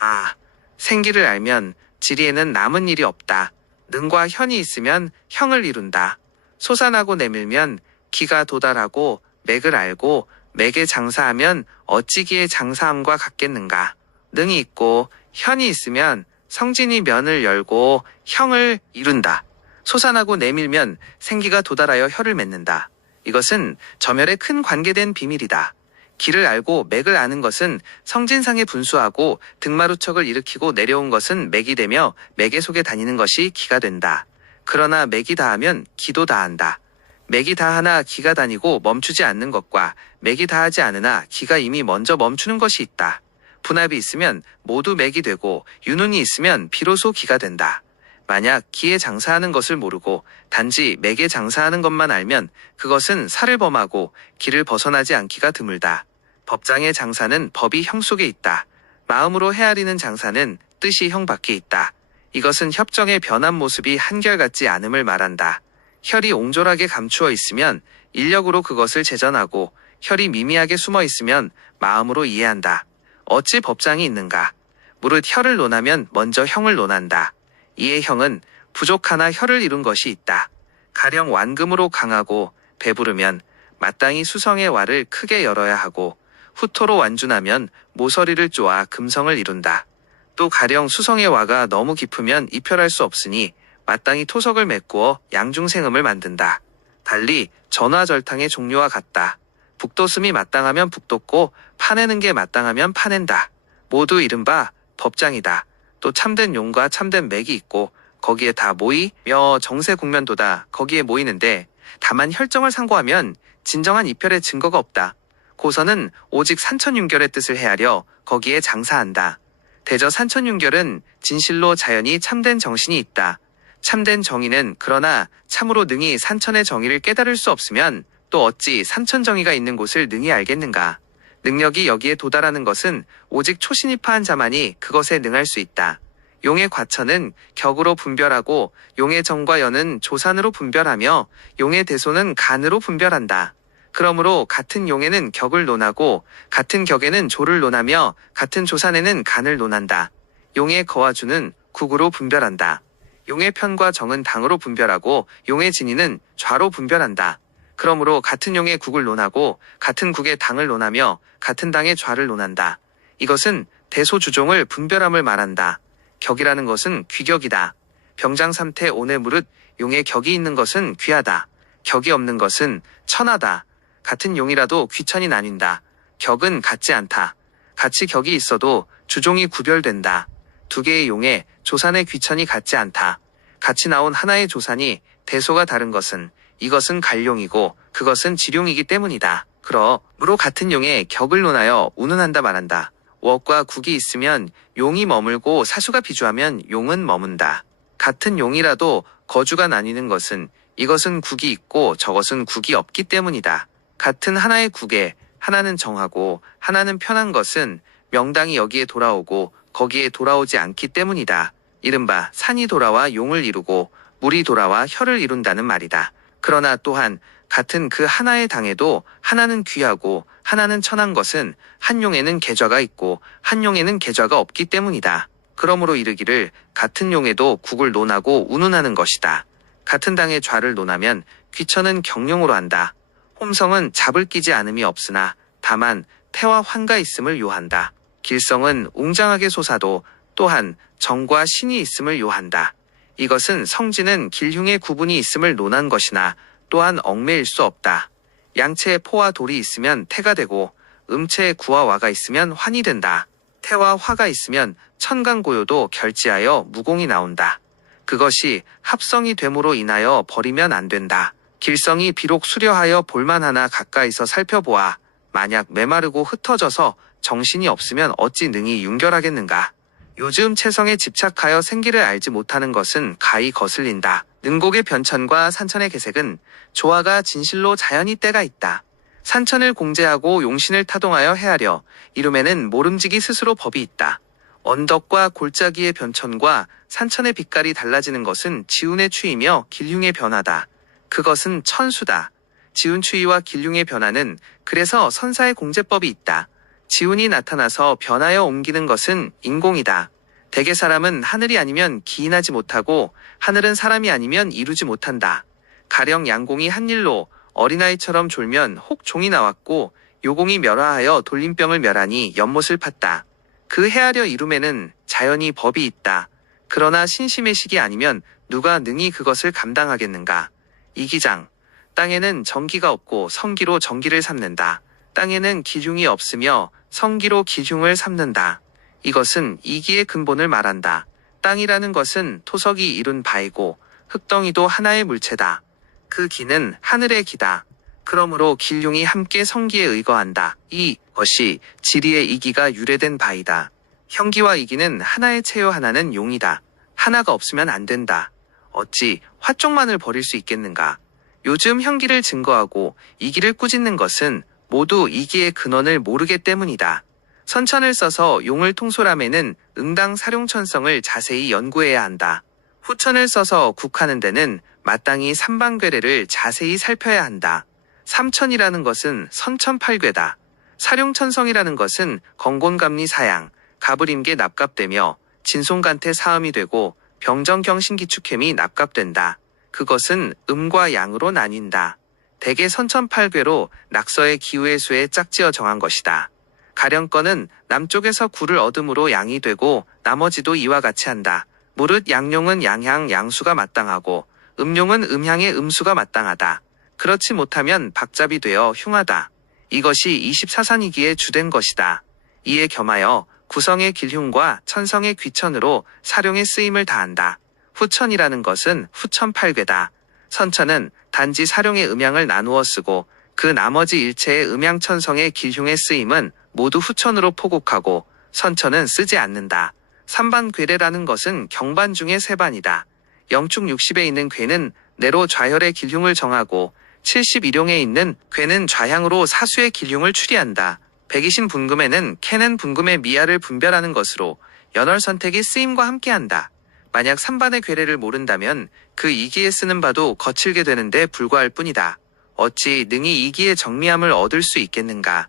아, 생기를 알면 지리에는 남은 일이 없다. 능과 현이 있으면 형을 이룬다. 솟아나고 내밀면 기가 도달하고 맥을 알고 맥에 장사하면 어찌 기의 장사함과 같겠는가. 능이 있고 현이 있으면 성진이 면을 열고 형을 이룬다. 솟아나고 내밀면 생기가 도달하여 혀를 맺는다. 이것은 점혈에 큰 관계된 비밀이다. 기를 알고 맥을 아는 것은 성진상에 분수하고 등마루척을 일으키고 내려온 것은 맥이 되며 맥의 속에 다니는 것이 기가 된다. 그러나 맥이 다하면 기도 다한다. 맥이 다하나 기가 다니고 멈추지 않는 것과 맥이 다하지 않으나 기가 이미 먼저 멈추는 것이 있다. 분합이 있으면 모두 맥이 되고 유눈이 있으면 비로소 기가 된다. 만약 기에 장사하는 것을 모르고 단지 맥에 장사하는 것만 알면 그것은 살을 범하고 기를 벗어나지 않기가 드물다. 법장의 장사는 법이 형 속에 있다. 마음으로 헤아리는 장사는 뜻이 형 밖에 있다. 이것은 협정의 변한 모습이 한결같지 않음을 말한다. 혈이 옹졸하게 감추어 있으면 인력으로 그것을 재전하고 혈이 미미하게 숨어 있으면 마음으로 이해한다. 어찌 법장이 있는가? 무릇 혈을 논하면 먼저 형을 논한다. 이에 형은 부족하나 혈을 이룬 것이 있다. 가령 완금으로 강하고 배부르면 마땅히 수성의 와를 크게 열어야 하고 후토로 완준하면 모서리를 쪼아 금성을 이룬다. 또 가령 수성의 와가 너무 깊으면 입혈할 수 없으니 마땅히 토석을 메꾸어 양중생음을 만든다. 달리 전화절탕의 종류와 같다. 북돋음이 마땅하면 북돋고 파내는 게 마땅하면 파낸다. 모두 이른바 법장이다. 또 참된 용과 참된 맥이 있고 거기에 다 모이며 정세 국면도다. 거기에 모이는데 다만 혈정을 상고하면 진정한 이별의 증거가 없다. 고서는 오직 산천윤결의 뜻을 헤아려 거기에 장사한다. 대저 산천윤결은 진실로 자연히 참된 정신이 있다. 참된 정의는 그러나 참으로 능히 산천의 정의를 깨달을 수 없으면 또 어찌 산천 정의가 있는 곳을 능히 알겠는가. 능력이 여기에 도달하는 것은 오직 초신입하한 자만이 그것에 능할 수 있다. 용의 과천은 격으로 분별하고 용의 정과 연은 조산으로 분별하며 용의 대소는 간으로 분별한다. 그러므로 같은 용에는 격을 논하고 같은 격에는 조를 논하며 같은 조산에는 간을 논한다. 용의 거와 주는 국으로 분별한다. 용의 편과 정은 당으로 분별하고 용의 진위는 좌로 분별한다. 그러므로 같은 용의 국을 논하고 같은 국의 당을 논하며 같은 당의 좌를 논한다. 이것은 대소주종을 분별함을 말한다. 격이라는 것은 귀격이다. 병장삼태 오내 무릇 용의 격이 있는 것은 귀하다. 격이 없는 것은 천하다. 같은 용이라도 귀천이 나뉜다. 격은 같지 않다. 같이 격이 있어도 주종이 구별된다. 두 개의 용에 조산의 귀천이 같지 않다. 같이 나온 하나의 조산이 대소가 다른 것은 이것은 갈용이고 그것은 지룡이기 때문이다. 그러므로 같은 용에 격을 논하여 운운한다 말한다. 웍과 국이 있으면 용이 머물고 사수가 비주하면 용은 머문다. 같은 용이라도 거주가 나뉘는 것은 이것은 국이 있고 저것은 국이 없기 때문이다. 같은 하나의 국에 하나는 정하고 하나는 편한 것은 명당이 여기에 돌아오고 거기에 돌아오지 않기 때문이다. 이른바 산이 돌아와 용을 이루고 물이 돌아와 혀를 이룬다는 말이다. 그러나 또한 같은 그 하나의 당에도 하나는 귀하고 하나는 천한 것은 한 용에는 계좌가 있고 한 용에는 계좌가 없기 때문이다. 그러므로 이르기를 같은 용에도 국을 논하고 운운하는 것이다. 같은 당의 좌를 논하면 귀천은 경용으로 한다. 홈성은 잡을 끼지 않음이 없으나 다만 태와 환가 있음을 요한다. 길성은 웅장하게 솟아도 또한 정과 신이 있음을 요한다. 이것은 성지는 길흉의 구분이 있음을 논한 것이나 또한 얽매일 수 없다. 양체에 포와 돌이 있으면 태가 되고 음체에 구와 와가 있으면 환이 된다. 태와 화가 있으면 천간고요도 결지하여 무공이 나온다. 그것이 합성이 됨으로 인하여 버리면 안 된다. 길성이 비록 수려하여 볼만하나 가까이서 살펴보아 만약 메마르고 흩어져서 정신이 없으면 어찌 능히 윤결하겠는가. 요즘 체성에 집착하여 생기를 알지 못하는 것은 가히 거슬린다. 능곡의 변천과 산천의 개색은 조화가 진실로 자연히 때가 있다. 산천을 공제하고 용신을 타동하여 헤아려 이름에는 모름지기 스스로 법이 있다. 언덕과 골짜기의 변천과 산천의 빛깔이 달라지는 것은 지운의 추이며 길흉의 변화다. 그것은 천수다. 지운 추이와 길흉의 변화는 그래서 선사의 공제법이 있다. 지운이 나타나서 변하여 옮기는 것은 인공이다. 대개 사람은 하늘이 아니면 기인하지 못하고 하늘은 사람이 아니면 이루지 못한다. 가령 양공이 한 일로 어린아이처럼 졸면 혹 종이 나왔고 요공이 멸화하여 돌림병을 멸하니 연못을 팠다. 그 헤아려 이룸에는 자연히 법이 있다. 그러나 신심의 식이 아니면 누가 능히 그것을 감당하겠는가. 이기장, 땅에는 정기가 없고 성기로 정기를 삼는다. 땅에는 기흉이 없으며 성기로 기흉을 삼는다. 이것은 이기의 근본을 말한다. 땅이라는 것은 토석이 이룬 바이고 흙덩이도 하나의 물체다. 그 기는 하늘의 기다. 그러므로 길흉이 함께 성기에 의거한다. 이것이 지리의 이기가 유래된 바이다. 형기와 이기는 하나의 체요 하나는 용이다. 하나가 없으면 안 된다. 어찌 화쪽만을 버릴 수 있겠는가. 요즘 형기를 증거하고 이기를 꾸짖는 것은 모두 이기의 근원을 모르기 때문이다. 선천을 써서 용을 통솔함에는 응당 사룡천성을 자세히 연구해야 한다. 후천을 써서 국하는 데는 마땅히 삼방괴례를 자세히 살펴야 한다. 삼천이라는 것은 선천팔괴다. 사룡천성이라는 것은 건곤감리 사양, 가불임계 납갑되며 진송간태 사음이 되고 병정경신기축햄이 납갑된다. 그것은 음과 양으로 나뉜다. 대개 선천팔괴로 낙서의 기후의 수에 짝지어 정한 것이다. 가령권은 남쪽에서 구를 얻음으로 양이 되고 나머지도 이와 같이 한다. 무릇 양용은 양향 양수가 마땅하고 음용은 음향의 음수가 마땅하다. 그렇지 못하면 박잡이 되어 흉하다. 이것이 24산이기에 주된 것이다. 이에 겸하여 구성의 길흉과 천성의 귀천으로 사룡의 쓰임을 다한다. 후천이라는 것은 후천팔괴다. 선천은 단지 사룡의 음양을 나누어 쓰고 그 나머지 일체의 음양천성의 길흉의 쓰임은 모두 후천으로 포곡하고 선천은 쓰지 않는다. 삼반괴례라는 것은 경반 중의 세반이다. 영축 60에 있는 괴는 내로 좌혈의 길흉을 정하고 71용에 있는 괴는 좌향으로 사수의 길흉을 추리한다. 백이신 분금에는 캐는 분금의 미야를 분별하는 것으로 연월 선택이 쓰임과 함께한다. 만약 3반의 괴례를 모른다면 그 이기에 쓰는 바도 거칠게 되는데 불과할 뿐이다. 어찌 능히 이기의 정미함을 얻을 수 있겠는가.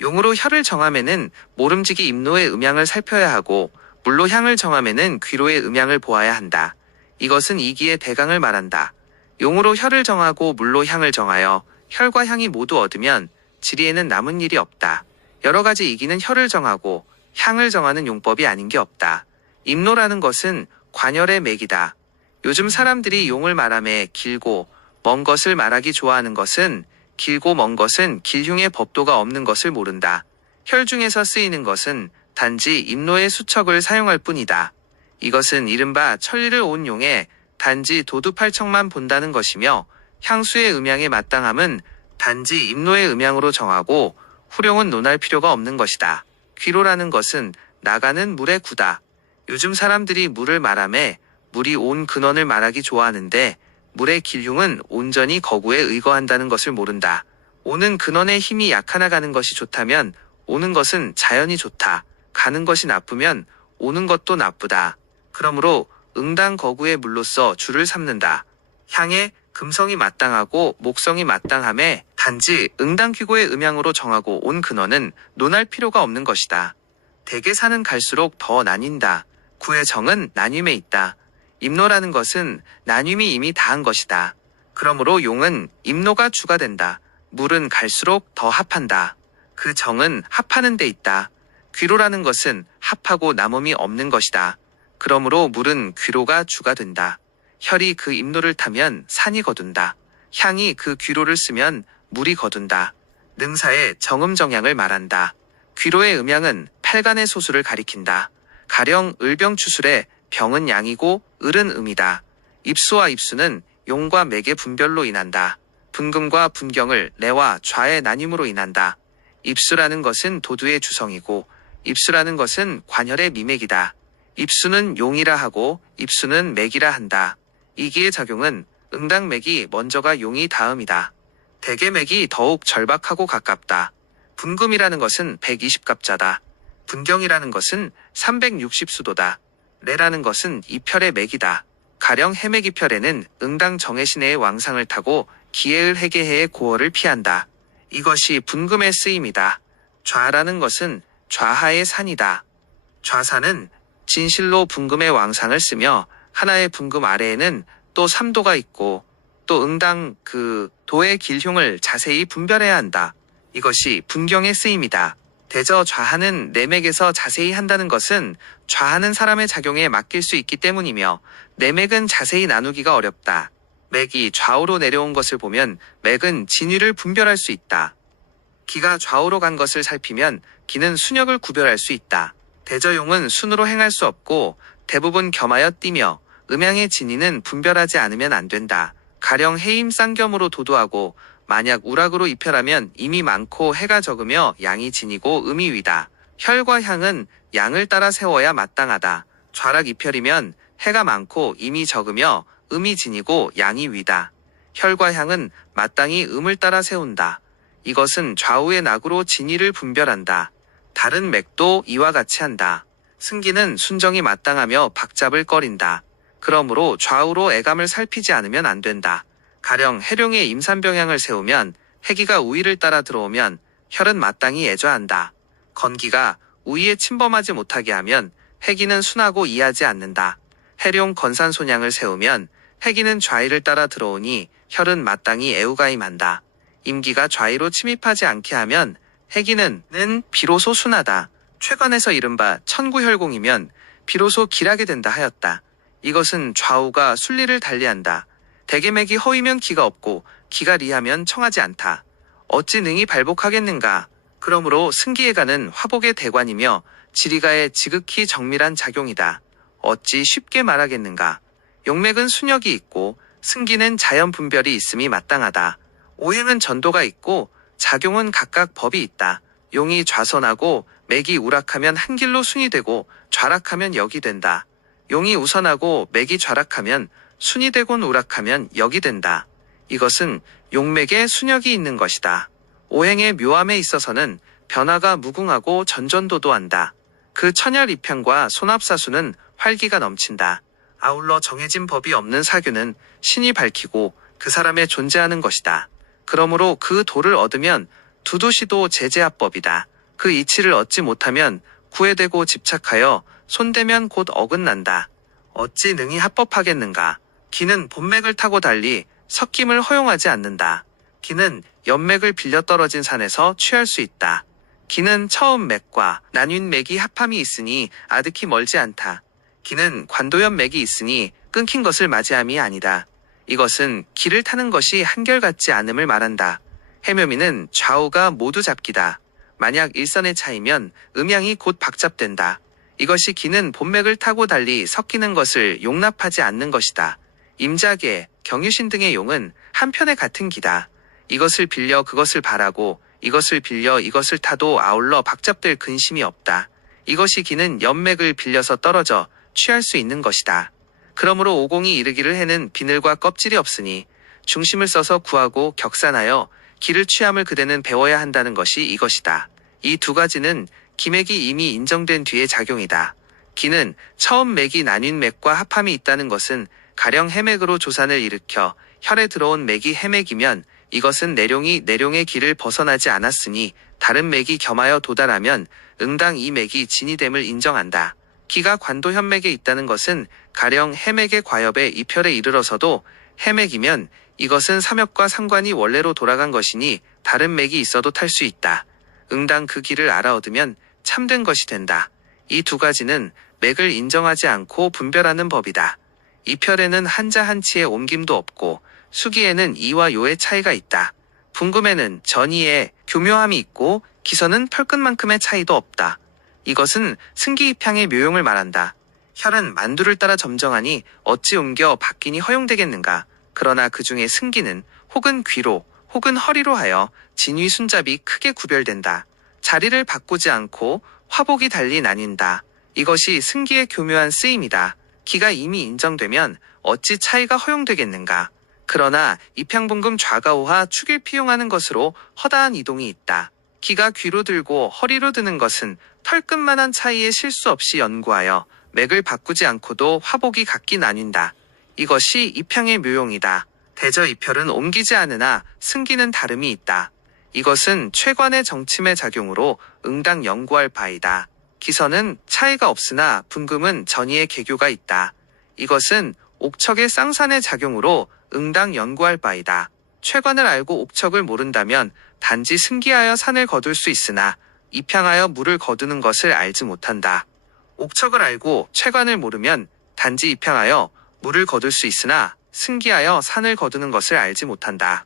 용으로 혈을 정함에는 모름지기 임노의 음양을 살펴야 하고 물로 향을 정함에는 귀로의 음양을 보아야 한다. 이것은 이기의 대강을 말한다. 용으로 혈을 정하고 물로 향을 정하여 혈과 향이 모두 얻으면 지리에는 남은 일이 없다. 여러 가지 이기는 혈을 정하고 향을 정하는 용법이 아닌 게 없다. 임노라는 것은 관열의 맥이다. 요즘 사람들이 용을 말하며 길고 먼 것을 말하기 좋아하는 것은 길고 먼 것은 길흉의 법도가 없는 것을 모른다. 혈 중에서 쓰이는 것은 단지 임노의 수척을 사용할 뿐이다. 이것은 이른바 천리를 온 용에 단지 도두팔척만 본다는 것이며 향수의 음양에 마땅함은 단지 임노의 음양으로 정하고 후룡은 논할 필요가 없는 것이다. 귀로라는 것은 나가는 물의 구다. 요즘 사람들이 물을 말하며 물이 온 근원을 말하기 좋아하는데 물의 길흉은 온전히 거구에 의거한다는 것을 모른다. 오는 근원의 힘이 약하나 가는 것이 좋다면 오는 것은 자연이 좋다. 가는 것이 나쁘면 오는 것도 나쁘다. 그러므로 응당 거구의 물로써 주를 삼는다. 향에 금성이 마땅하고 목성이 마땅함에 단지 응당 귀고의 음양으로 정하고 온 근원은 논할 필요가 없는 것이다. 대개 산은 갈수록 더 나뉜다. 구의 정은 나뉨에 있다. 임노라는 것은 나뉨이 이미 다한 것이다. 그러므로 용은 임노가 주가 된다. 물은 갈수록 더 합한다. 그 정은 합하는 데 있다. 귀로라는 것은 합하고 남음이 없는 것이다. 그러므로 물은 귀로가 주가 된다. 혈이 그 임노를 타면 산이 거둔다. 향이 그 귀로를 쓰면 물이 거둔다. 능사의 정음정향을 말한다. 귀로의 음양은 팔간의 소수를 가리킨다. 가령 을병추술에 병은 양이고 을은 음이다. 입수와 입수는 용과 맥의 분별로 인한다. 분금과 분경을 내와 좌의 나뉨으로 인한다. 입수라는 것은 도두의 주성이고 입수라는 것은 관혈의 미맥이다. 입수는 용이라 하고 입수는 맥이라 한다. 이기의 작용은 응당맥이 먼저가 용이 다음이다. 대개맥이 더욱 절박하고 가깝다. 분금이라는 것은 120갑자다. 분경이라는 것은 360수도다. 레라는 것은 이편의 맥이다. 가령 해맥이편에는 응당 정해시내의 왕상을 타고 기해을 해계해의 고어를 피한다. 이것이 분금의 쓰임이다. 좌라는 것은 좌하의 산이다. 좌산은 진실로 분금의 왕상을 쓰며 하나의 분금 아래에는 또 3도가 있고 또 응당 그 도의 길흉을 자세히 분별해야 한다. 이것이 분경의 쓰임이다. 대저 좌하는 내맥에서 자세히 한다는 것은 좌하는 사람의 작용에 맡길 수 있기 때문이며 내맥은 자세히 나누기가 어렵다. 맥이 좌우로 내려온 것을 보면 맥은 진위를 분별할 수 있다. 기가 좌우로 간 것을 살피면 기는 순역을 구별할 수 있다. 대저용은 순으로 행할 수 없고 대부분 겸하여 뛰며 음양의 진위는 분별하지 않으면 안 된다. 가령 해임 쌍겸으로 도도하고 만약 우락으로 입혈하면 임이 많고 해가 적으며 양이 진이고 음이 위다. 혈과 향은 양을 따라 세워야 마땅하다. 좌락 입혈이면 해가 많고 임이 적으며 음이 진이고 양이 위다. 혈과 향은 마땅히 음을 따라 세운다. 이것은 좌우의 낙으로 진위를 분별한다. 다른 맥도 이와 같이 한다. 승기는 순정이 마땅하며 박잡을 꺼린다. 그러므로 좌우로 애감을 살피지 않으면 안 된다. 가령 해룡의 임산병향을 세우면 해기가 우위를 따라 들어오면 혈은 마땅히 애좌한다. 건기가 우위에 침범하지 못하게 하면 해기는 순하고 이하지 않는다. 해룡 건산손양을 세우면 해기는 좌위를 따라 들어오니 혈은 마땅히 애우가임한다. 임기가 좌위로 침입하지 않게 하면 해기는 비로소 순하다. 최관에서 이른바 천구혈공이면 비로소 길하게 된다 하였다. 이것은 좌우가 순리를 달리한다. 대개맥이 허위면 기가 없고 기가 리하면 청하지 않다. 어찌 능히 발복하겠는가. 그러므로 승기의 간은 화복의 대관이며 지리가의 지극히 정밀한 작용이다. 어찌 쉽게 말하겠는가. 용맥은 순역이 있고 승기는 자연 분별이 있음이 마땅하다. 오행은 전도가 있고 작용은 각각 법이 있다. 용이 좌선하고 맥이 우락하면 한 길로 순이 되고 좌락하면 역이 된다. 용이 우선하고 맥이 좌락하면 순이 되곤 우락하면 역이 된다. 이것은 용맥에 순역이 있는 것이다. 오행의 묘함에 있어서는 변화가 무궁하고 전전도도한다. 그 천열 입향과 손합사수는 활기가 넘친다. 아울러 정해진 법이 없는 사규는 신이 밝히고 그 사람에 존재하는 것이다. 그러므로 그 도를 얻으면 두도시도 제재합법이다. 그 이치를 얻지 못하면 구애되고 집착하여 손대면 곧 어긋난다. 어찌 능히 합법하겠는가. 기는 본맥을 타고 달리 섞임을 허용하지 않는다. 기는 연맥을 빌려 떨어진 산에서 취할 수 있다. 기는 처음 맥과 나뉜 맥이 합함이 있으니 아득히 멀지 않다. 기는 관도연 맥이 있으니 끊긴 것을 맞이함이 아니다. 이것은 기를 타는 것이 한결같지 않음을 말한다. 해묘미는 좌우가 모두 잡기다. 만약 일선의 차이면 음양이 곧 박잡된다. 이것이 기는 본맥을 타고 달리 섞이는 것을 용납하지 않는 것이다. 임자계, 경유신 등의 용은 한편에 같은 기다. 이것을 빌려 그것을 바라고 이것을 빌려 이것을 타도 아울러 박잡될 근심이 없다. 이것이 기는 연맥을 빌려서 떨어져 취할 수 있는 것이다. 그러므로 오공이 이르기를 해는 비늘과 껍질이 없으니 중심을 써서 구하고 격산하여 기를 취함을 그대는 배워야 한다는 것이 이것이다. 이 두 가지는 기맥이 이미 인정된 뒤의 작용이다. 기는 처음 맥이 나뉜 맥과 합함이 있다는 것은 가령 해맥으로 조산을 일으켜 혈에 들어온 맥이 해맥이면 이것은 내룡이 내룡의 기를 벗어나지 않았으니 다른 맥이 겸하여 도달하면 응당 이 맥이 진이됨을 인정한다. 기가 관도현맥에 있다는 것은 가령 해맥의 과엽에 이편에 이르러서도 해맥이면 이것은 삼엽과 상관이 원래로 돌아간 것이니 다른 맥이 있어도 탈 수 있다. 응당 그 기를 알아 얻으면 참된 것이 된다. 이 두 가지는 맥을 인정하지 않고 분별하는 법이다. 이편에는 한자 한치의 옮김도 없고 수기에는 이와 요의 차이가 있다. 분금에는 전이의 교묘함이 있고 기선은 털끝만큼의 차이도 없다. 이것은 승기입향의 묘용을 말한다. 혈은 만두를 따라 점정하니 어찌 옮겨 바뀌니 허용되겠는가. 그러나 그 중에 승기는 혹은 귀로 혹은 허리로 하여 진위 순잡이 크게 구별된다. 자리를 바꾸지 않고 화복이 달리 나뉜다. 이것이 승기의 교묘한 쓰임이다. 기가 이미 인정되면 어찌 차이가 허용되겠는가. 그러나 입향분금 좌가우하 축을 피용하는 것으로 허다한 이동이 있다. 기가 귀로 들고 허리로 드는 것은 털끝만한 차이에 실수 없이 연구하여 맥을 바꾸지 않고도 화복이 각기 나뉜다. 이것이 입향의 묘용이다. 대저 입혈은 옮기지 않으나 승기는 다름이 있다. 이것은 최관의 정침의 작용으로 응당 연구할 바이다. 기선은 차이가 없으나 분금은 전이의 계교가 있다. 이것은 옥척의 쌍산의 작용으로 응당 연구할 바이다. 최관을 알고 옥척을 모른다면 단지 승기하여 산을 거둘 수 있으나 입향하여 물을 거두는 것을 알지 못한다. 옥척을 알고 최관을 모르면 단지 입향하여 물을 거둘 수 있으나 승기하여 산을 거두는 것을 알지 못한다.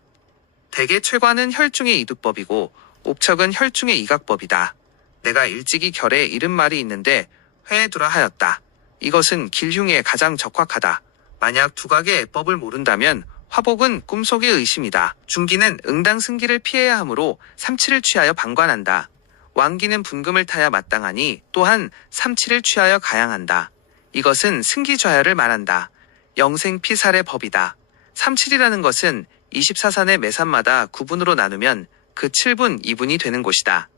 대개 최관은 혈중의 이두법이고 옥척은 혈중의 이각법이다. 내가 일찍이 결에 이른 말이 있는데 회에 두라 하였다. 이것은 길흉에 가장 적확하다. 만약 두각의 법을 모른다면 화복은 꿈속의 의심이다. 중기는 응당 승기를 피해야 하므로 삼치를 취하여 방관한다. 왕기는 분금을 타야 마땅하니 또한 삼치를 취하여 가양한다. 이것은 승기좌야를 말한다. 영생피살의 법이다. 삼칠이라는 것은 24산의 매산마다 9분으로 나누면 그 7분 2분이 되는 곳이다.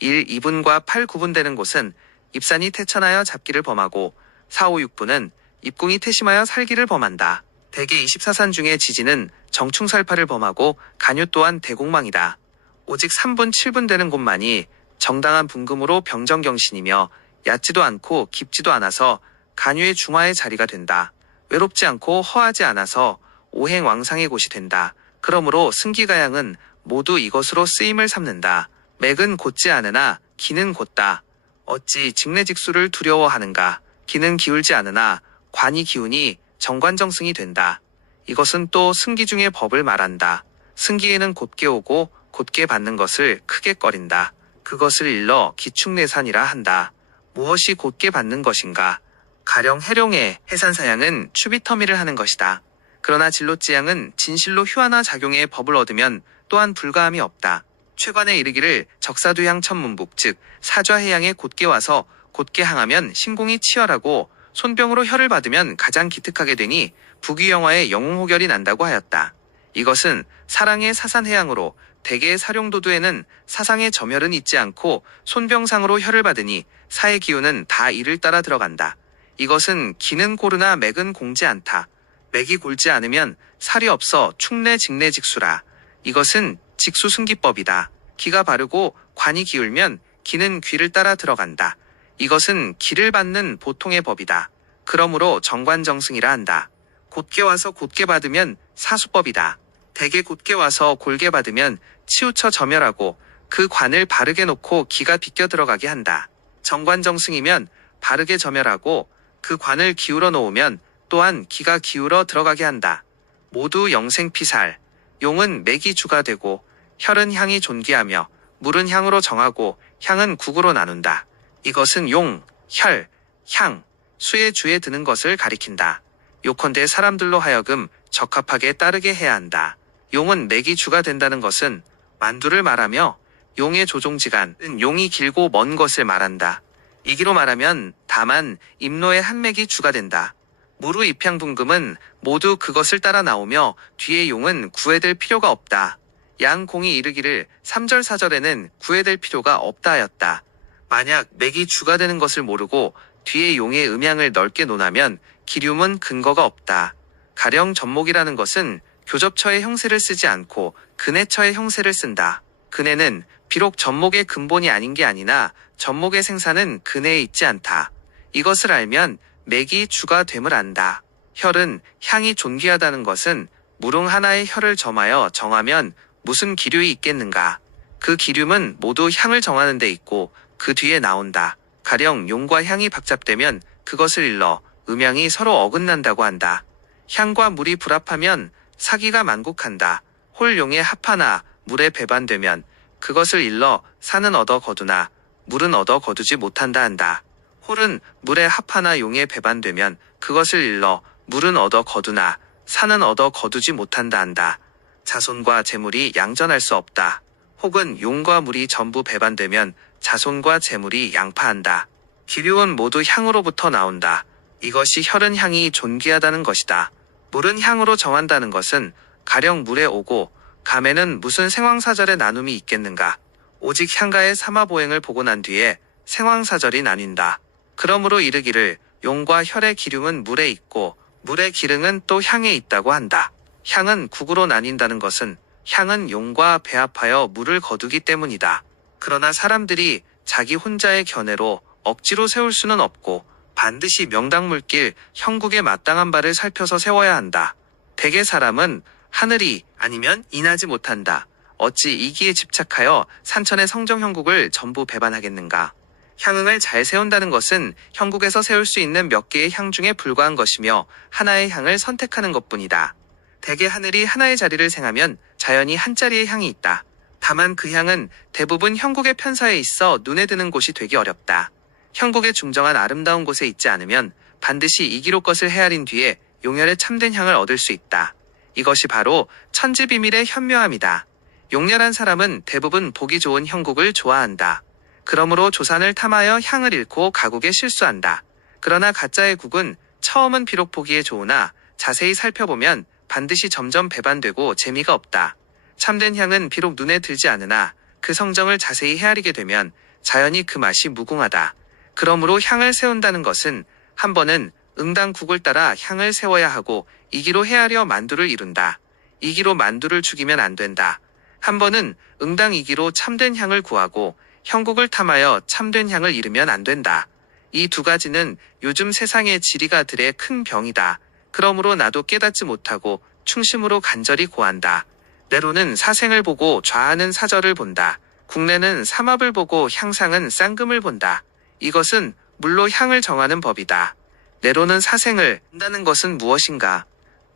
1, 2분과 8, 9분 되는 곳은 입산이 태천하여 잡기를 범하고 4, 5, 6분은 입궁이 태심하여 살기를 범한다. 대개 24산 중에 지지는 정충살파를 범하고 간유 또한 대공망이다. 오직 3분, 7분 되는 곳만이 정당한 분금으로 병정경신이며 얕지도 않고 깊지도 않아서 간유의 중화의 자리가 된다. 외롭지 않고 허하지 않아서 오행왕상의 곳이 된다. 그러므로 승기가양은 모두 이것으로 쓰임을 삼는다. 맥은 곧지 않으나 기는 곧다. 어찌 직내직수를 두려워하는가. 기는 기울지 않으나 관이 기우니 정관정승이 된다. 이것은 또 승기 중의 법을 말한다. 승기에는 곧게 오고 곧게 받는 것을 크게 꺼린다. 그것을 일러 기축내산이라 한다. 무엇이 곧게 받는 것인가? 가령 해룡의 해산사양은 추비터미를 하는 것이다. 그러나 진로지양은 진실로 휴하나 작용의 법을 얻으면 또한 불가함이 없다. 최관에 이르기를 적사두향 천문북 즉 사좌해양에 곧게 와서 곧게 항하면 신공이 치열하고 손병으로 혀를 받으면 가장 기특하게 되니 부귀영화의 영웅호결이 난다고 하였다. 이것은 사랑의 사산해양으로 대개의 사룡도두에는 사상의 점혈은 있지 않고 손병상으로 혀를 받으니 사의 기운은 다 이를 따라 들어간다. 이것은 기는 고르나 맥은 공지 않다. 맥이 골지 않으면 살이 없어 축내 직내 직수라. 이것은 직수승기법이다. 기가 바르고 관이 기울면 기는 귀를 따라 들어간다. 이것은 기를 받는 보통의 법이다. 그러므로 정관정승이라 한다. 곧게 와서 곧게 받으면 사수법이다. 대개 곧게 와서 골게 받으면 치우쳐 점혈하고 그 관을 바르게 놓고 기가 비껴 들어가게 한다. 정관정승이면 바르게 점혈하고 그 관을 기울어 놓으면 또한 기가 기울어 들어가게 한다. 모두 영생피살. 용은 맥이 주가 되고 혈은 향이 존귀하며 물은 향으로 정하고 향은 국으로 나눈다. 이것은 용, 혈, 향, 수의 주에 드는 것을 가리킨다. 요컨대 사람들로 하여금 적합하게 따르게 해야 한다. 용은 맥이 주가 된다는 것은 만두를 말하며 용의 조종지간은 용이 길고 먼 것을 말한다. 이기로 말하면 다만 임로의 한 맥이 주가 된다. 무루 입향분금은 모두 그것을 따라 나오며 뒤에 용은 구애될 필요가 없다. 양공이 이르기를 3절 4절에는 구애될 필요가 없다 하였다. 만약 맥이 주가 되는 것을 모르고 뒤에 용의 음양을 넓게 논하면 기듐은 근거가 없다. 가령 접목이라는 것은 교접처의 형세를 쓰지 않고 근해처의 형세를 쓴다. 근해는 비록 접목의 근본이 아닌 게 아니나 접목의 생사는 근해에 있지 않다. 이것을 알면 맥이 주가 됨을 안다. 혈은 향이 존귀하다는 것은 무릉 하나의 혈을 점하여 정하면 무슨 기류이 있겠는가. 그 기듐은 모두 향을 정하는 데 있고 그 뒤에 나온다. 가령 용과 향이 박잡되면 그것을 일러 음양이 서로 어긋난다고 한다. 향과 물이 불합하면 사기가 만국한다. 홀용의 합하나 물에 배반되면 그것을 일러 산은 얻어 거두나 물은 얻어 거두지 못한다 한다. 홀은 물에 합하나 용에 배반되면 그것을 일러 물은 얻어 거두나 산은 얻어 거두지 못한다 한다. 자손과 재물이 양전할 수 없다. 혹은 용과 물이 전부 배반되면 자손과 재물이 양파한다. 기류은 모두 향으로부터 나온다. 이것이 혈은 향이 존귀하다는 것이다. 물은 향으로 정한다는 것은 가령 물에 오고 감에는 무슨 생황사절의 나눔이 있겠는가. 오직 향가의 삼화보행을 보고 난 뒤에 생황사절이 나뉜다. 그러므로 이르기를 용과 혈의 기름은 물에 있고 물의 기름은 또 향에 있다고 한다. 향은 국으로 나뉜다는 것은 향은 용과 배합하여 물을 거두기 때문이다. 그러나 사람들이 자기 혼자의 견해로 억지로 세울 수는 없고 반드시 명당물길 형국에 마땅한 바를 살펴서 세워야 한다. 대개 사람은 하늘이 아니면 인하지 못한다. 어찌 이기에 집착하여 산천의 성정형국을 전부 배반하겠는가. 향응을 잘 세운다는 것은 형국에서 세울 수 있는 몇 개의 향 중에 불과한 것이며 하나의 향을 선택하는 것뿐이다. 대개 하늘이 하나의 자리를 생하면 자연히 한 자리의 향이 있다. 다만 그 향은 대부분 형국의 편사에 있어 눈에 드는 곳이 되기 어렵다. 형국의 중정한 아름다운 곳에 있지 않으면 반드시 이기로 것을 헤아린 뒤에 용혈의 참된 향을 얻을 수 있다. 이것이 바로 천지비밀의 현묘함이다. 용렬한 사람은 대부분 보기 좋은 형국을 좋아한다. 그러므로 조산을 탐하여 향을 잃고 가국에 실수한다. 그러나 가짜의 국은 처음은 비록 보기에 좋으나 자세히 살펴보면 반드시 점점 배반되고 재미가 없다. 참된 향은 비록 눈에 들지 않으나 그 성정을 자세히 헤아리게 되면 자연히 그 맛이 무궁하다. 그러므로 향을 세운다는 것은 한 번은 응당국을 따라 향을 세워야 하고 이기로 헤아려 만두를 이룬다. 이기로 만두를 죽이면 안 된다. 한 번은 응당 이기로 참된 향을 구하고 형국을 탐하여 참된 향을 잃으면 안 된다. 이 두 가지는 요즘 세상의 지리가들의 큰 병이다. 그러므로 나도 깨닫지 못하고 충심으로 간절히 고한다. 내로는 사생을 보고 좌하는 사절을 본다. 국내는 삼합을 보고 향상은 쌍금을 본다. 이것은 물로 향을 정하는 법이다. 내로는 사생을 본다는 것은 무엇인가?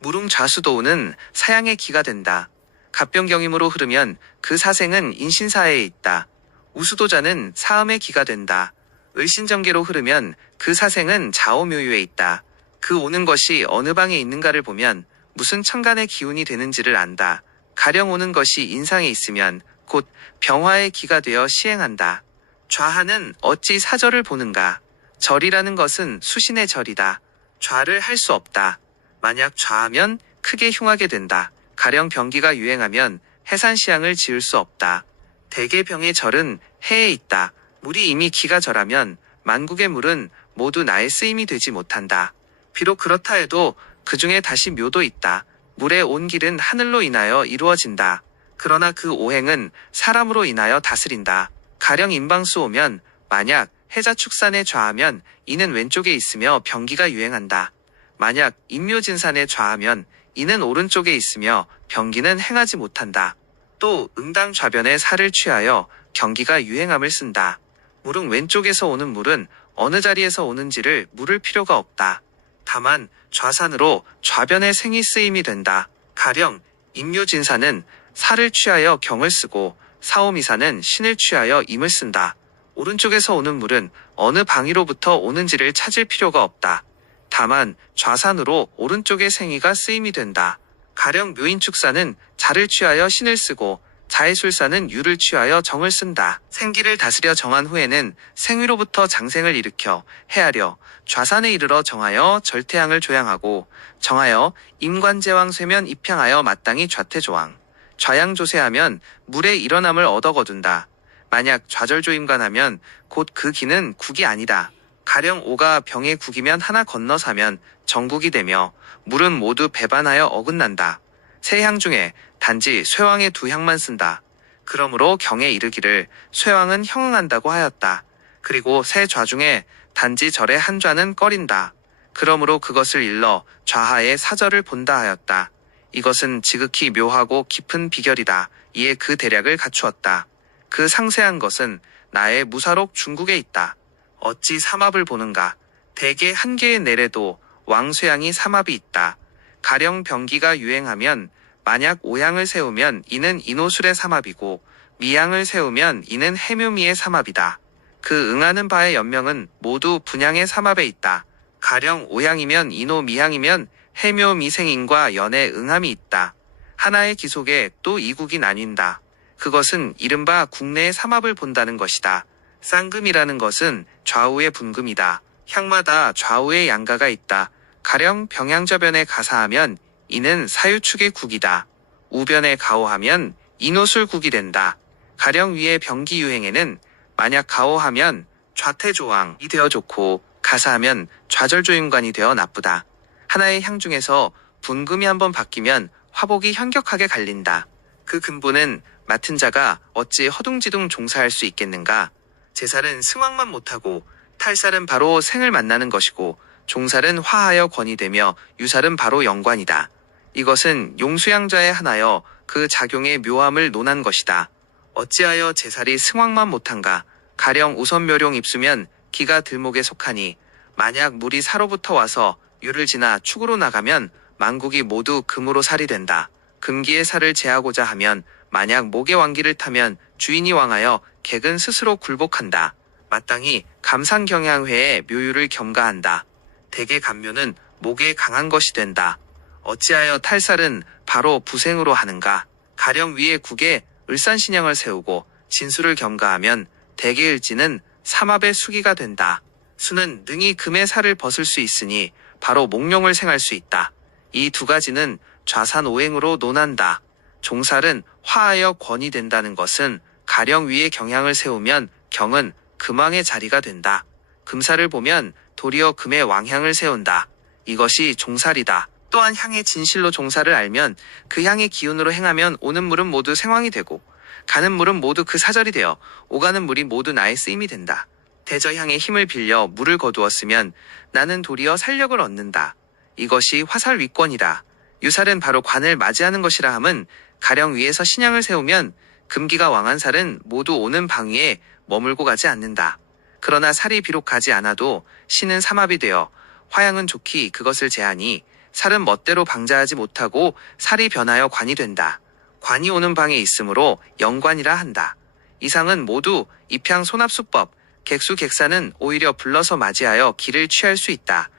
무릉좌수도우는 사양의 기가 된다. 갑병경임으로 흐르면 그 사생은 인신사에 있다. 우수도자는 사음의 기가 된다. 을신정계로 흐르면 그 사생은 좌오묘유에 있다. 그 오는 것이 어느 방에 있는가를 보면 무슨 천간의 기운이 되는지를 안다. 가령 오는 것이 인상에 있으면 곧 병화의 기가 되어 시행한다. 좌하는 어찌 사절을 보는가? 절이라는 것은 수신의 절이다. 좌를 할 수 없다. 만약 좌하면 크게 흉하게 된다. 가령 병기가 유행하면 해산시향을 지을 수 없다. 대개 병의 절은 해에 있다. 물이 이미 기가 절하면 만국의 물은 모두 나의 쓰임이 되지 못한다. 비록 그렇다 해도 그 중에 다시 묘도 있다. 물의 온 길은 하늘로 인하여 이루어진다. 그러나 그 오행은 사람으로 인하여 다스린다. 가령 인방수 오면 만약 해자축산에 좌하면 이는 왼쪽에 있으며 병기가 유행한다. 만약 인묘진산에 좌하면 이는 오른쪽에 있으며 병기는 행하지 못한다. 또 응당 좌변에 살을 취하여 병기가 유행함을 쓴다. 물은 왼쪽에서 오는 물은 어느 자리에서 오는지를 물을 필요가 없다. 다만 좌산으로 좌변에 생이 쓰임이 된다. 가령 인묘진사는 살을 취하여 경을 쓰고 사오미사는 신을 취하여 임을 쓴다. 오른쪽에서 오는 물은 어느 방위로부터 오는지를 찾을 필요가 없다. 다만 좌산으로 오른쪽의 생이가 쓰임이 된다. 가령 묘인축사는 자를 취하여 신을 쓰고 자해술사는 유를 취하여 정을 쓴다. 생기를 다스려 정한 후에는 생위로부터 장생을 일으켜 해하려 좌산에 이르러 정하여 절태양을 조양하고 정하여 임관제왕 쇠면 입향하여 마땅히 좌태조왕 좌양조세하면 물의 일어남을 얻어 거둔다. 만약 좌절조임관하면 곧 그 기는 국이 아니다. 가령 오가 병의 국이면 하나 건너사면 정국이 되며 물은 모두 배반하여 어긋난다. 세 향 중에 단지 쇠왕의 두 향만 쓴다. 그러므로 경에 이르기를 쇠왕은 형응한다고 하였다. 그리고 세 좌 중에 단지 절의 한 좌는 꺼린다. 그러므로 그것을 일러 좌하의 사절을 본다 하였다. 이것은 지극히 묘하고 깊은 비결이다. 이에 그 대략을 갖추었다. 그 상세한 것은 나의 무사록 중국에 있다. 어찌 삼합을 보는가? 대개 한 개의 내래도 왕쇠양이 삼합이 있다. 가령 병기가 유행하면 만약 오양을 세우면 이는 인호술의 삼합이고 미양을 세우면 이는 해묘미의 삼합이다. 그 응하는 바의 연명은 모두 분양의 삼합에 있다. 가령 오양이면 인호 미양이면 해묘 미생인과 연의 응함이 있다. 하나의 기속에 또 이국이 나뉜다. 그것은 이른바 국내의 삼합을 본다는 것이다. 쌍금이라는 것은 좌우의 분금이다. 향마다 좌우의 양가가 있다. 가령 병양저변에 가사하면 이는 사유축의 국이다. 우변에 가오하면 인호술국이 된다. 가령 위의 병기 유행에는 만약 가오하면 좌태조왕이 되어 좋고 가사하면 좌절조임관이 되어 나쁘다. 하나의 향 중에서 분금이 한번 바뀌면 화복이 현격하게 갈린다. 그 근본은 맡은 자가 어찌 허둥지둥 종사할 수 있겠는가? 제살은 승왕만 못하고 탈살은 바로 생을 만나는 것이고 종살은 화하여 권이 되며 유살은 바로 영관이다. 이것은 용수양좌에 하나여 그 작용의 묘함을 논한 것이다. 어찌하여 제살이 승왕만 못한가? 가령 우선묘룡 입수면 기가 들목에 속하니 만약 물이 사로부터 와서 유를 지나 축으로 나가면 만국이 모두 금으로 살이 된다. 금기의 살을 제하고자 하면 만약 목의 왕기를 타면 주인이 왕하여 객은 스스로 굴복한다. 마땅히 감상경향회에 묘유를 겸가한다. 대개 감묘는 목에 강한 것이 된다. 어찌하여 탈살은 바로 부생으로 하는가? 가령 위에 국에 을산신양을 세우고 진수를 겸가하면 대개 을지는 삼합의 수기가 된다. 수는 능히 금의 살을 벗을 수 있으니 바로 목룡을 생할 수 있다. 이 두 가지는 좌산 오행으로 논한다. 종살은 화하여 권이 된다는 것은 가령 위에 경향을 세우면 경은 금왕의 자리가 된다. 금살을 보면 도리어 금의 왕향을 세운다. 이것이 종살이다. 또한 향의 진실로 종살을 알면 그 향의 기운으로 행하면 오는 물은 모두 생왕이 되고 가는 물은 모두 그 사절이 되어 오가는 물이 모두 나의 쓰임이 된다. 대저향의 힘을 빌려 물을 거두었으면 나는 도리어 살력을 얻는다. 이것이 화살 위권이다. 유살은 바로 관을 맞이하는 것이라 함은 가령 위에서 신양을 세우면 금기가 왕한 살은 모두 오는 방위에 머물고 가지 않는다. 그러나 살이 비록 가지 않아도 신은 삼합이 되어 화양은 좋기 그것을 제하니 살은 멋대로 방자하지 못하고 살이 변하여 관이 된다. 관이 오는 방에 있으므로 영관이라 한다. 이상은 모두 입향 손합수법, 객수 객사는 오히려 불러서 맞이하여 기를 취할 수 있다.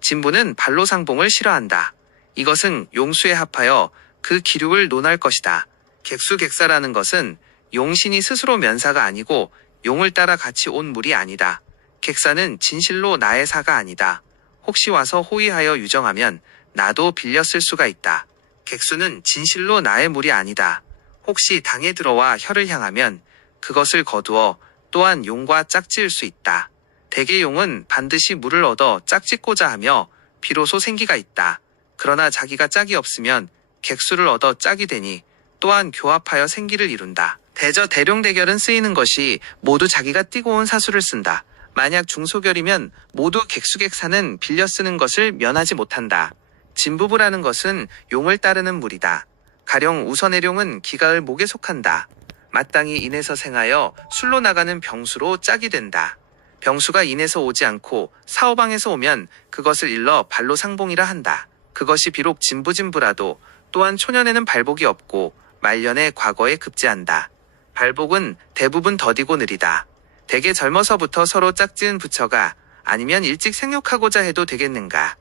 진부는 발로상봉을 싫어한다. 이것은 용수에 합하여 그 기륙을 논할 것이다. 객수 객사라는 것은 용신이 스스로 면사가 아니고 용을 따라 같이 온 물이 아니다. 객사는 진실로 나의 사가 아니다. 혹시 와서 호의하여 유정하면 나도 빌려 쓸 수가 있다. 객수는 진실로 나의 물이 아니다. 혹시 당에 들어와 혀를 향하면 그것을 거두어 또한 용과 짝지을 수 있다. 대개 용은 반드시 물을 얻어 짝짓고자 하며 비로소 생기가 있다. 그러나 자기가 짝이 없으면 객수를 얻어 짝이 되니 또한 교합하여 생기를 이룬다. 대룡대결은 쓰이는 것이 모두 자기가 띠고 온 사수를 쓴다. 만약 중소결이면 모두 객수객사는 빌려 쓰는 것을 면하지 못한다. 진부부라는 것은 용을 따르는 물이다. 가령 우선해룡은 기가을 목에 속한다. 마땅히 인에서 생하여 술로 나가는 병수로 짝이 된다. 병수가 인에서 오지 않고 사오방에서 오면 그것을 일러 발로 상봉이라 한다. 그것이 비록 진부라도 또한 초년에는 발복이 없고 말년에 과거에 급제한다. 발복은 대부분 더디고 느리다. 대개 젊어서부터 서로 짝지은 부처가 아니면 일찍 생육하고자 해도 되겠는가.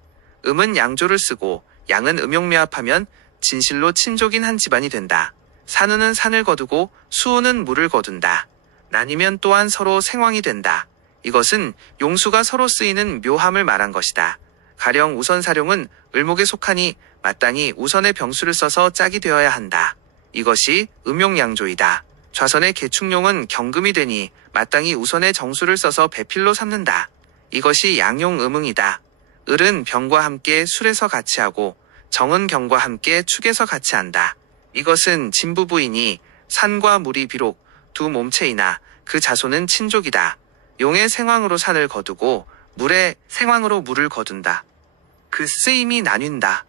음은 양조를 쓰고 양은 음용묘합하면 진실로 친족인 한 집안이 된다. 산우는 산을 거두고 수우는 물을 거둔다. 나뉘면 또한 서로 생황이 된다. 이것은 용수가 서로 쓰이는 묘함을 말한 것이다. 가령 우선사룡은 을목에 속하니 마땅히 우선의 병수를 써서 짝이 되어야 한다. 이것이 음용양조이다. 좌선의 개축용은 경금이 되니 마땅히 우선의 정수를 써서 배필로 삼는다. 이것이 양용음응이다. 을은 병과 함께 술에서 같이 하고 정은 경과 함께 축에서 같이 한다. 이것은 진부부이니 산과 물이 비록 두 몸체이나 그 자손은 친족이다. 용의 생황으로 산을 거두고 물의 생황으로 물을 거둔다. 그 쓰임이 나뉜다.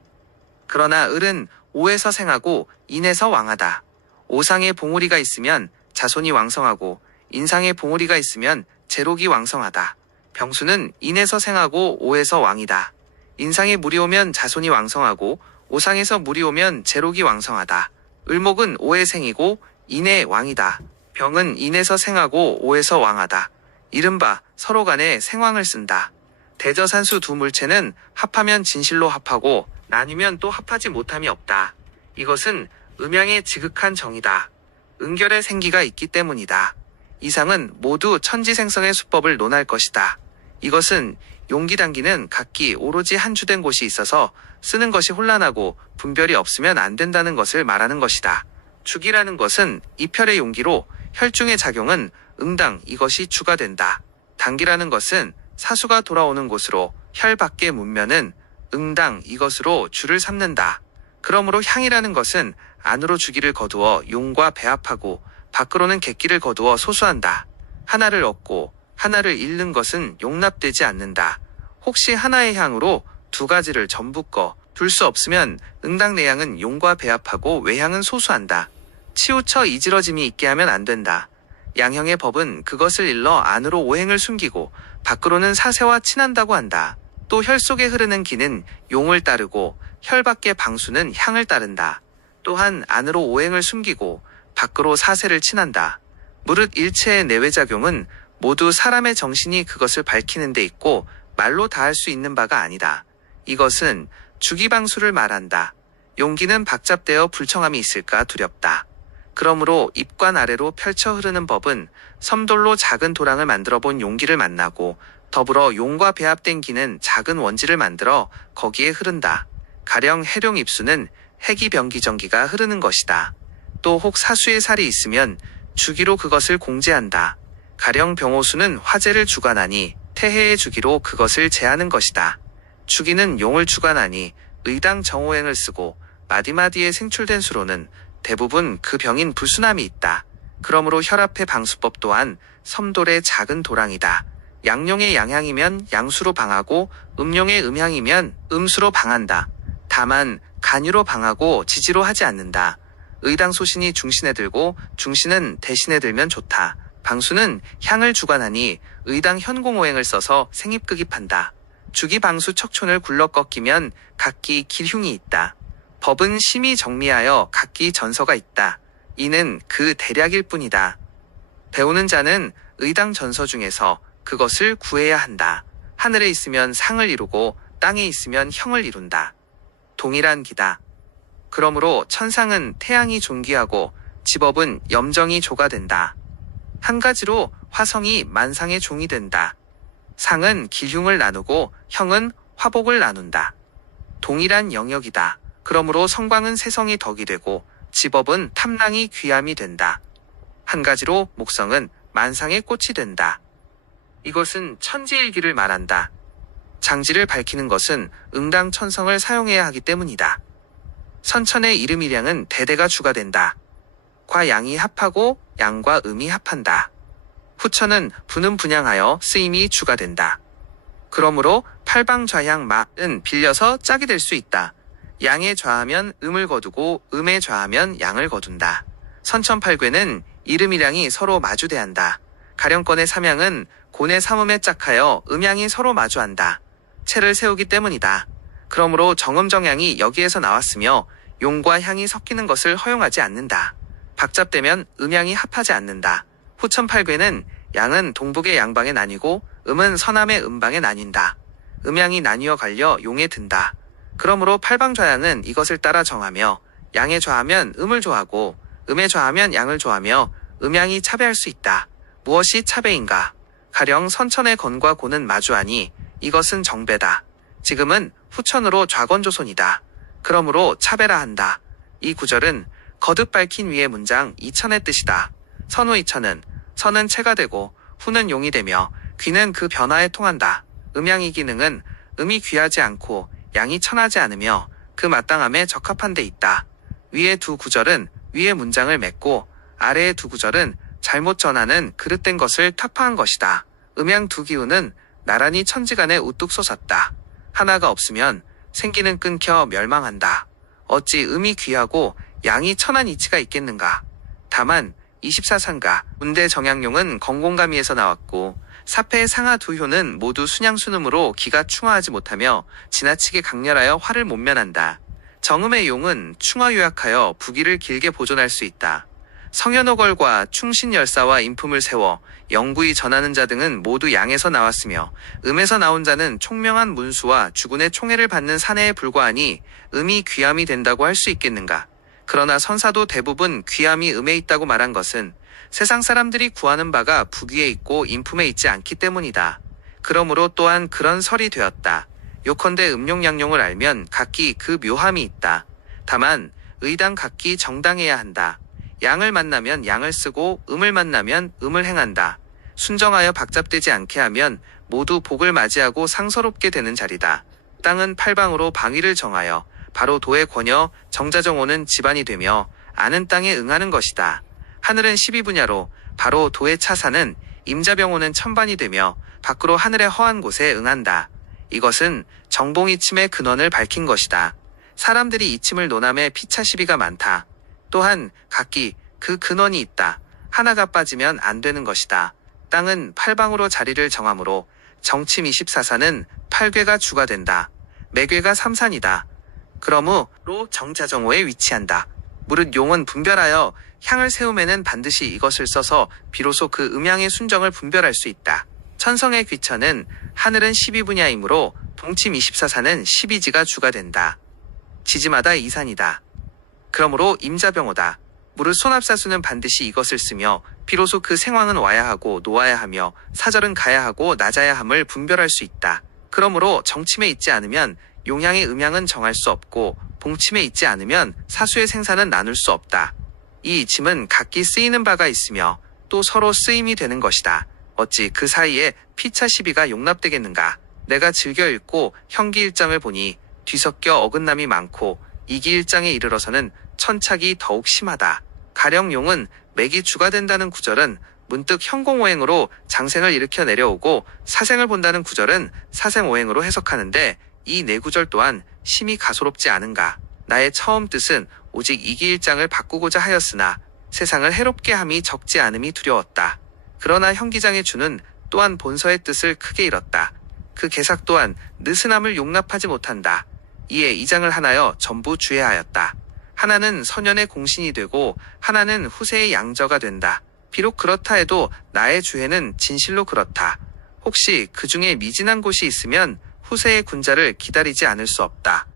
그러나 을은 오에서 생하고 인에서 왕하다. 오상에 봉우리가 있으면 자손이 왕성하고 인상에 봉우리가 있으면 제록이 왕성하다. 병수는 인에서 생하고 오에서 왕이다. 인상에 물이 오면 자손이 왕성하고 오상에서 물이 오면 제록이 왕성하다. 을목은 오에 생이고 인에 왕이다. 병은 인에서 생하고 오에서 왕하다. 이른바 서로 간에 생왕을 쓴다. 대저산수 두 물체는 합하면 진실로 합하고 나뉘면 또 합하지 못함이 없다. 이것은 음양의 지극한 정이다. 은결의 생기가 있기 때문이다. 이상은 모두 천지생성의 수법을 논할 것이다. 이것은 용기단기는 각기 오로지 한 주된 곳이 있어서 쓰는 것이 혼란하고 분별이 없으면 안 된다는 것을 말하는 것이다. 주기라는 것은 이편의 용기로 혈중의 작용은 응당 이것이 주가 된다. 단기라는 것은 사수가 돌아오는 곳으로 혈 밖의 문면은 응당 이것으로 주를 삼는다. 그러므로 향이라는 것은 안으로 주기를 거두어 용과 배합하고 밖으로는 객기를 거두어 소수한다. 하나를 얻고 하나를 잃는 것은 용납되지 않는다. 혹시 하나의 향으로 두 가지를 전부 둘 수 없으면 응당 내향은 용과 배합하고 외향은 소수한다. 치우쳐 이지러짐이 있게 하면 안 된다. 양형의 법은 그것을 일러 안으로 오행을 숨기고 밖으로는 사세와 친한다고 한다. 또 혈 속에 흐르는 기는 용을 따르고 혈 밖의 방수는 향을 따른다. 또한 안으로 오행을 숨기고 밖으로 사세를 친한다. 무릇 일체의 내외작용은 모두 사람의 정신이 그것을 밝히는 데 있고 말로 다할 수 있는 바가 아니다. 이것은 주기방수를 말한다. 용기는 박잡되어 불청함이 있을까 두렵다. 그러므로 입관 아래로 펼쳐 흐르는 법은 섬돌로 작은 도랑을 만들어 본 용기를 만나고 더불어 용과 배합된 기는 작은 원지를 만들어 거기에 흐른다. 가령 해룡 입수는 해기병기정기가 흐르는 것이다. 또 혹 사수의 살이 있으면 주기로 그것을 공제한다. 가령 병호수는 화재를 주관하니 태해의 주기로 그것을 제하는 것이다. 주기는 용을 주관하니 의당 정오행을 쓰고 마디마디에 생출된 수로는 대부분 그 병인 불순함이 있다. 그러므로 혈압의 방수법 또한 섬돌의 작은 도랑이다. 양용의 양향이면 양수로 방하고 음용의 음향이면 음수로 방한다. 다만 간유로 방하고 지지로 하지 않는다. 의당 소신이 중신에 들고 중신은 대신에 들면 좋다. 방수는 향을 주관하니 의당 현공오행을 써서 생입극입한다. 주기 방수 척촌을 굴러 꺾이면 각기 길흉이 있다. 법은 심히 정리하여 각기 전서가 있다. 이는 그 대략일 뿐이다. 배우는 자는 의당 전서 중에서 그것을 구해야 한다. 하늘에 있으면 상을 이루고 땅에 있으면 형을 이룬다. 동일한 기다. 그러므로 천상은 태양이 존귀하고 지법은 염정이 조가 된다. 한 가지로 화성이 만상의 종이 된다. 상은 기흉을 나누고 형은 화복을 나눈다. 동일한 영역이다. 그러므로 성광은 세성이 덕이 되고 지법은 탐랑이 귀함이 된다. 한 가지로 목성은 만상의 꽃이 된다. 이것은 천지일기를 말한다. 장지를 밝히는 것은 응당 천성을 사용해야 하기 때문이다. 선천의 이름이량은 대대가 주가 된다. 과양이 합하고 양과 음이 합한다. 후천은 분은 분양하여 쓰임이 주가 된다. 그러므로 팔방좌양 마은 빌려서 짝이 될 수 있다. 양에 좌하면 음을 거두고 음에 좌하면 양을 거둔다. 선천팔괴는 이름이량이 서로 마주대한다. 가령권의 삼양은 곤의 삼음에 짝하여 음양이 서로 마주한다. 체를 세우기 때문이다. 그러므로 정음정양이 여기에서 나왔으며 용과 향이 섞이는 것을 허용하지 않는다. 박잡되면 음양이 합하지 않는다. 후천팔괴는 양은 동북의 양방에 나뉘고 음은 서남의 음방에 나뉜다. 음양이 나뉘어 갈려 용에 든다. 그러므로 팔방좌양은 이것을 따라 정하며 양에 좌하면 음을 좋아하고 음에 좌하면 양을 좋아하며 음양이 차배할 수 있다. 무엇이 차배인가? 가령 선천의 건과 고는 마주하니 이것은 정배다. 지금은 후천으로 좌건조손이다. 그러므로 차배라 한다. 이 구절은 거듭 밝힌 위의 문장 이천의 뜻이다. 선후 이천은 선은 체가 되고 후는 용이 되며 귀는 그 변화에 통한다. 음양이 기능은 음이 귀하지 않고 양이 천하지 않으며 그 마땅함에 적합한 데 있다. 위의 두 구절은 위의 문장을 맺고 아래의 두 구절은 잘못 전하는 그릇된 것을 타파한 것이다. 음양 두 기운은 나란히 천지간에 우뚝 솟았다. 하나가 없으면 생기는 끊겨 멸망한다. 어찌 음이 귀하고 양이 천한 이치가 있겠는가? 다만 24상가 운대 정양용은 건공가미에서 나왔고 사패의 상하 두 효는 모두 순양순음으로 기가 충화하지 못하며 지나치게 강렬하여 화를 못 면한다. 정음의 용은 충화 요약하여 부기를 길게 보존할 수 있다. 성현호걸과 충신열사와 인품을 세워 영구히 전하는 자 등은 모두 양에서 나왔으며 음에서 나온 자는 총명한 문수와 주군의 총애를 받는 사내에 불과하니 음이 귀함이 된다고 할 수 있겠는가? 그러나 선사도 대부분 귀함이 음에 있다고 말한 것은 세상 사람들이 구하는 바가 부귀에 있고 인품에 있지 않기 때문이다. 그러므로 또한 그런 설이 되었다. 요컨대 음용양용을 알면 각기 그 묘함이 있다. 다만 의당 각기 정당해야 한다. 양을 만나면 양을 쓰고 음을 만나면 음을 행한다. 순정하여 박잡되지 않게 하면 모두 복을 맞이하고 상서롭게 되는 자리다. 땅은 팔방으로 방위를 정하여 바로 도에 권여 정자정오는 집안이 되며 아는 땅에 응하는 것이다. 하늘은 12분야로 바로 도의 차사는 임자병호는 천반이 되며 밖으로 하늘의 허한 곳에 응한다. 이것은 정봉이침의 근원을 밝힌 것이다. 사람들이 이침을 논함에 피차 시비가 많다. 또한 각기 그 근원이 있다. 하나가 빠지면 안 되는 것이다. 땅은 팔방으로 자리를 정하므로 정침 24사는 팔괴가 주가 된다. 매괴가 삼산이다. 그러므로 정자정오에 위치한다. 무릇 용은 분별하여 향을 세움에는 반드시 이것을 써서 비로소 그 음양의 순정을 분별할 수 있다. 천성의 귀천은 하늘은 12분야이므로 동침 24사는 12지가 주가 된다. 지지마다 이산이다. 그러므로 임자병호다. 무릇 손합사수는 반드시 이것을 쓰며 비로소 그 생황은 와야 하고 놓아야 하며 사절은 가야 하고 낮아야 함을 분별할 수 있다. 그러므로 정침에 있지 않으면 용양의 음양은 정할 수 없고 봉침에 있지 않으면 사수의 생사는 나눌 수 없다. 이 이침은 각기 쓰이는 바가 있으며 또 서로 쓰임이 되는 것이다. 어찌 그 사이에 피차 시비가 용납되겠는가? 내가 즐겨 읽고 형기 일장을 보니 뒤섞여 어긋남이 많고 이기 일장에 이르러서는 천착이 더욱 심하다. 가령 용은 맥이 주가 된다는 구절은 문득 현공오행으로 장생을 일으켜 내려오고 사생을 본다는 구절은 사생오행으로 해석하는데 이 네 구절 또한 심히 가소롭지 않은가. 나의 처음 뜻은 오직 이기일장을 바꾸고자 하였으나 세상을 해롭게 함이 적지 않음이 두려웠다. 그러나 현기장의 주는 또한 본서의 뜻을 크게 잃었다. 그 개삭 또한 느슨함을 용납하지 못한다. 이에 이 장을 하나여 전부 주해하였다. 하나는 선현의 공신이 되고 하나는 후세의 양저가 된다. 비록 그렇다 해도 나의 주해는 진실로 그렇다. 혹시 그 중에 미진한 곳이 있으면 후세의 군자를 기다리지 않을 수 없다.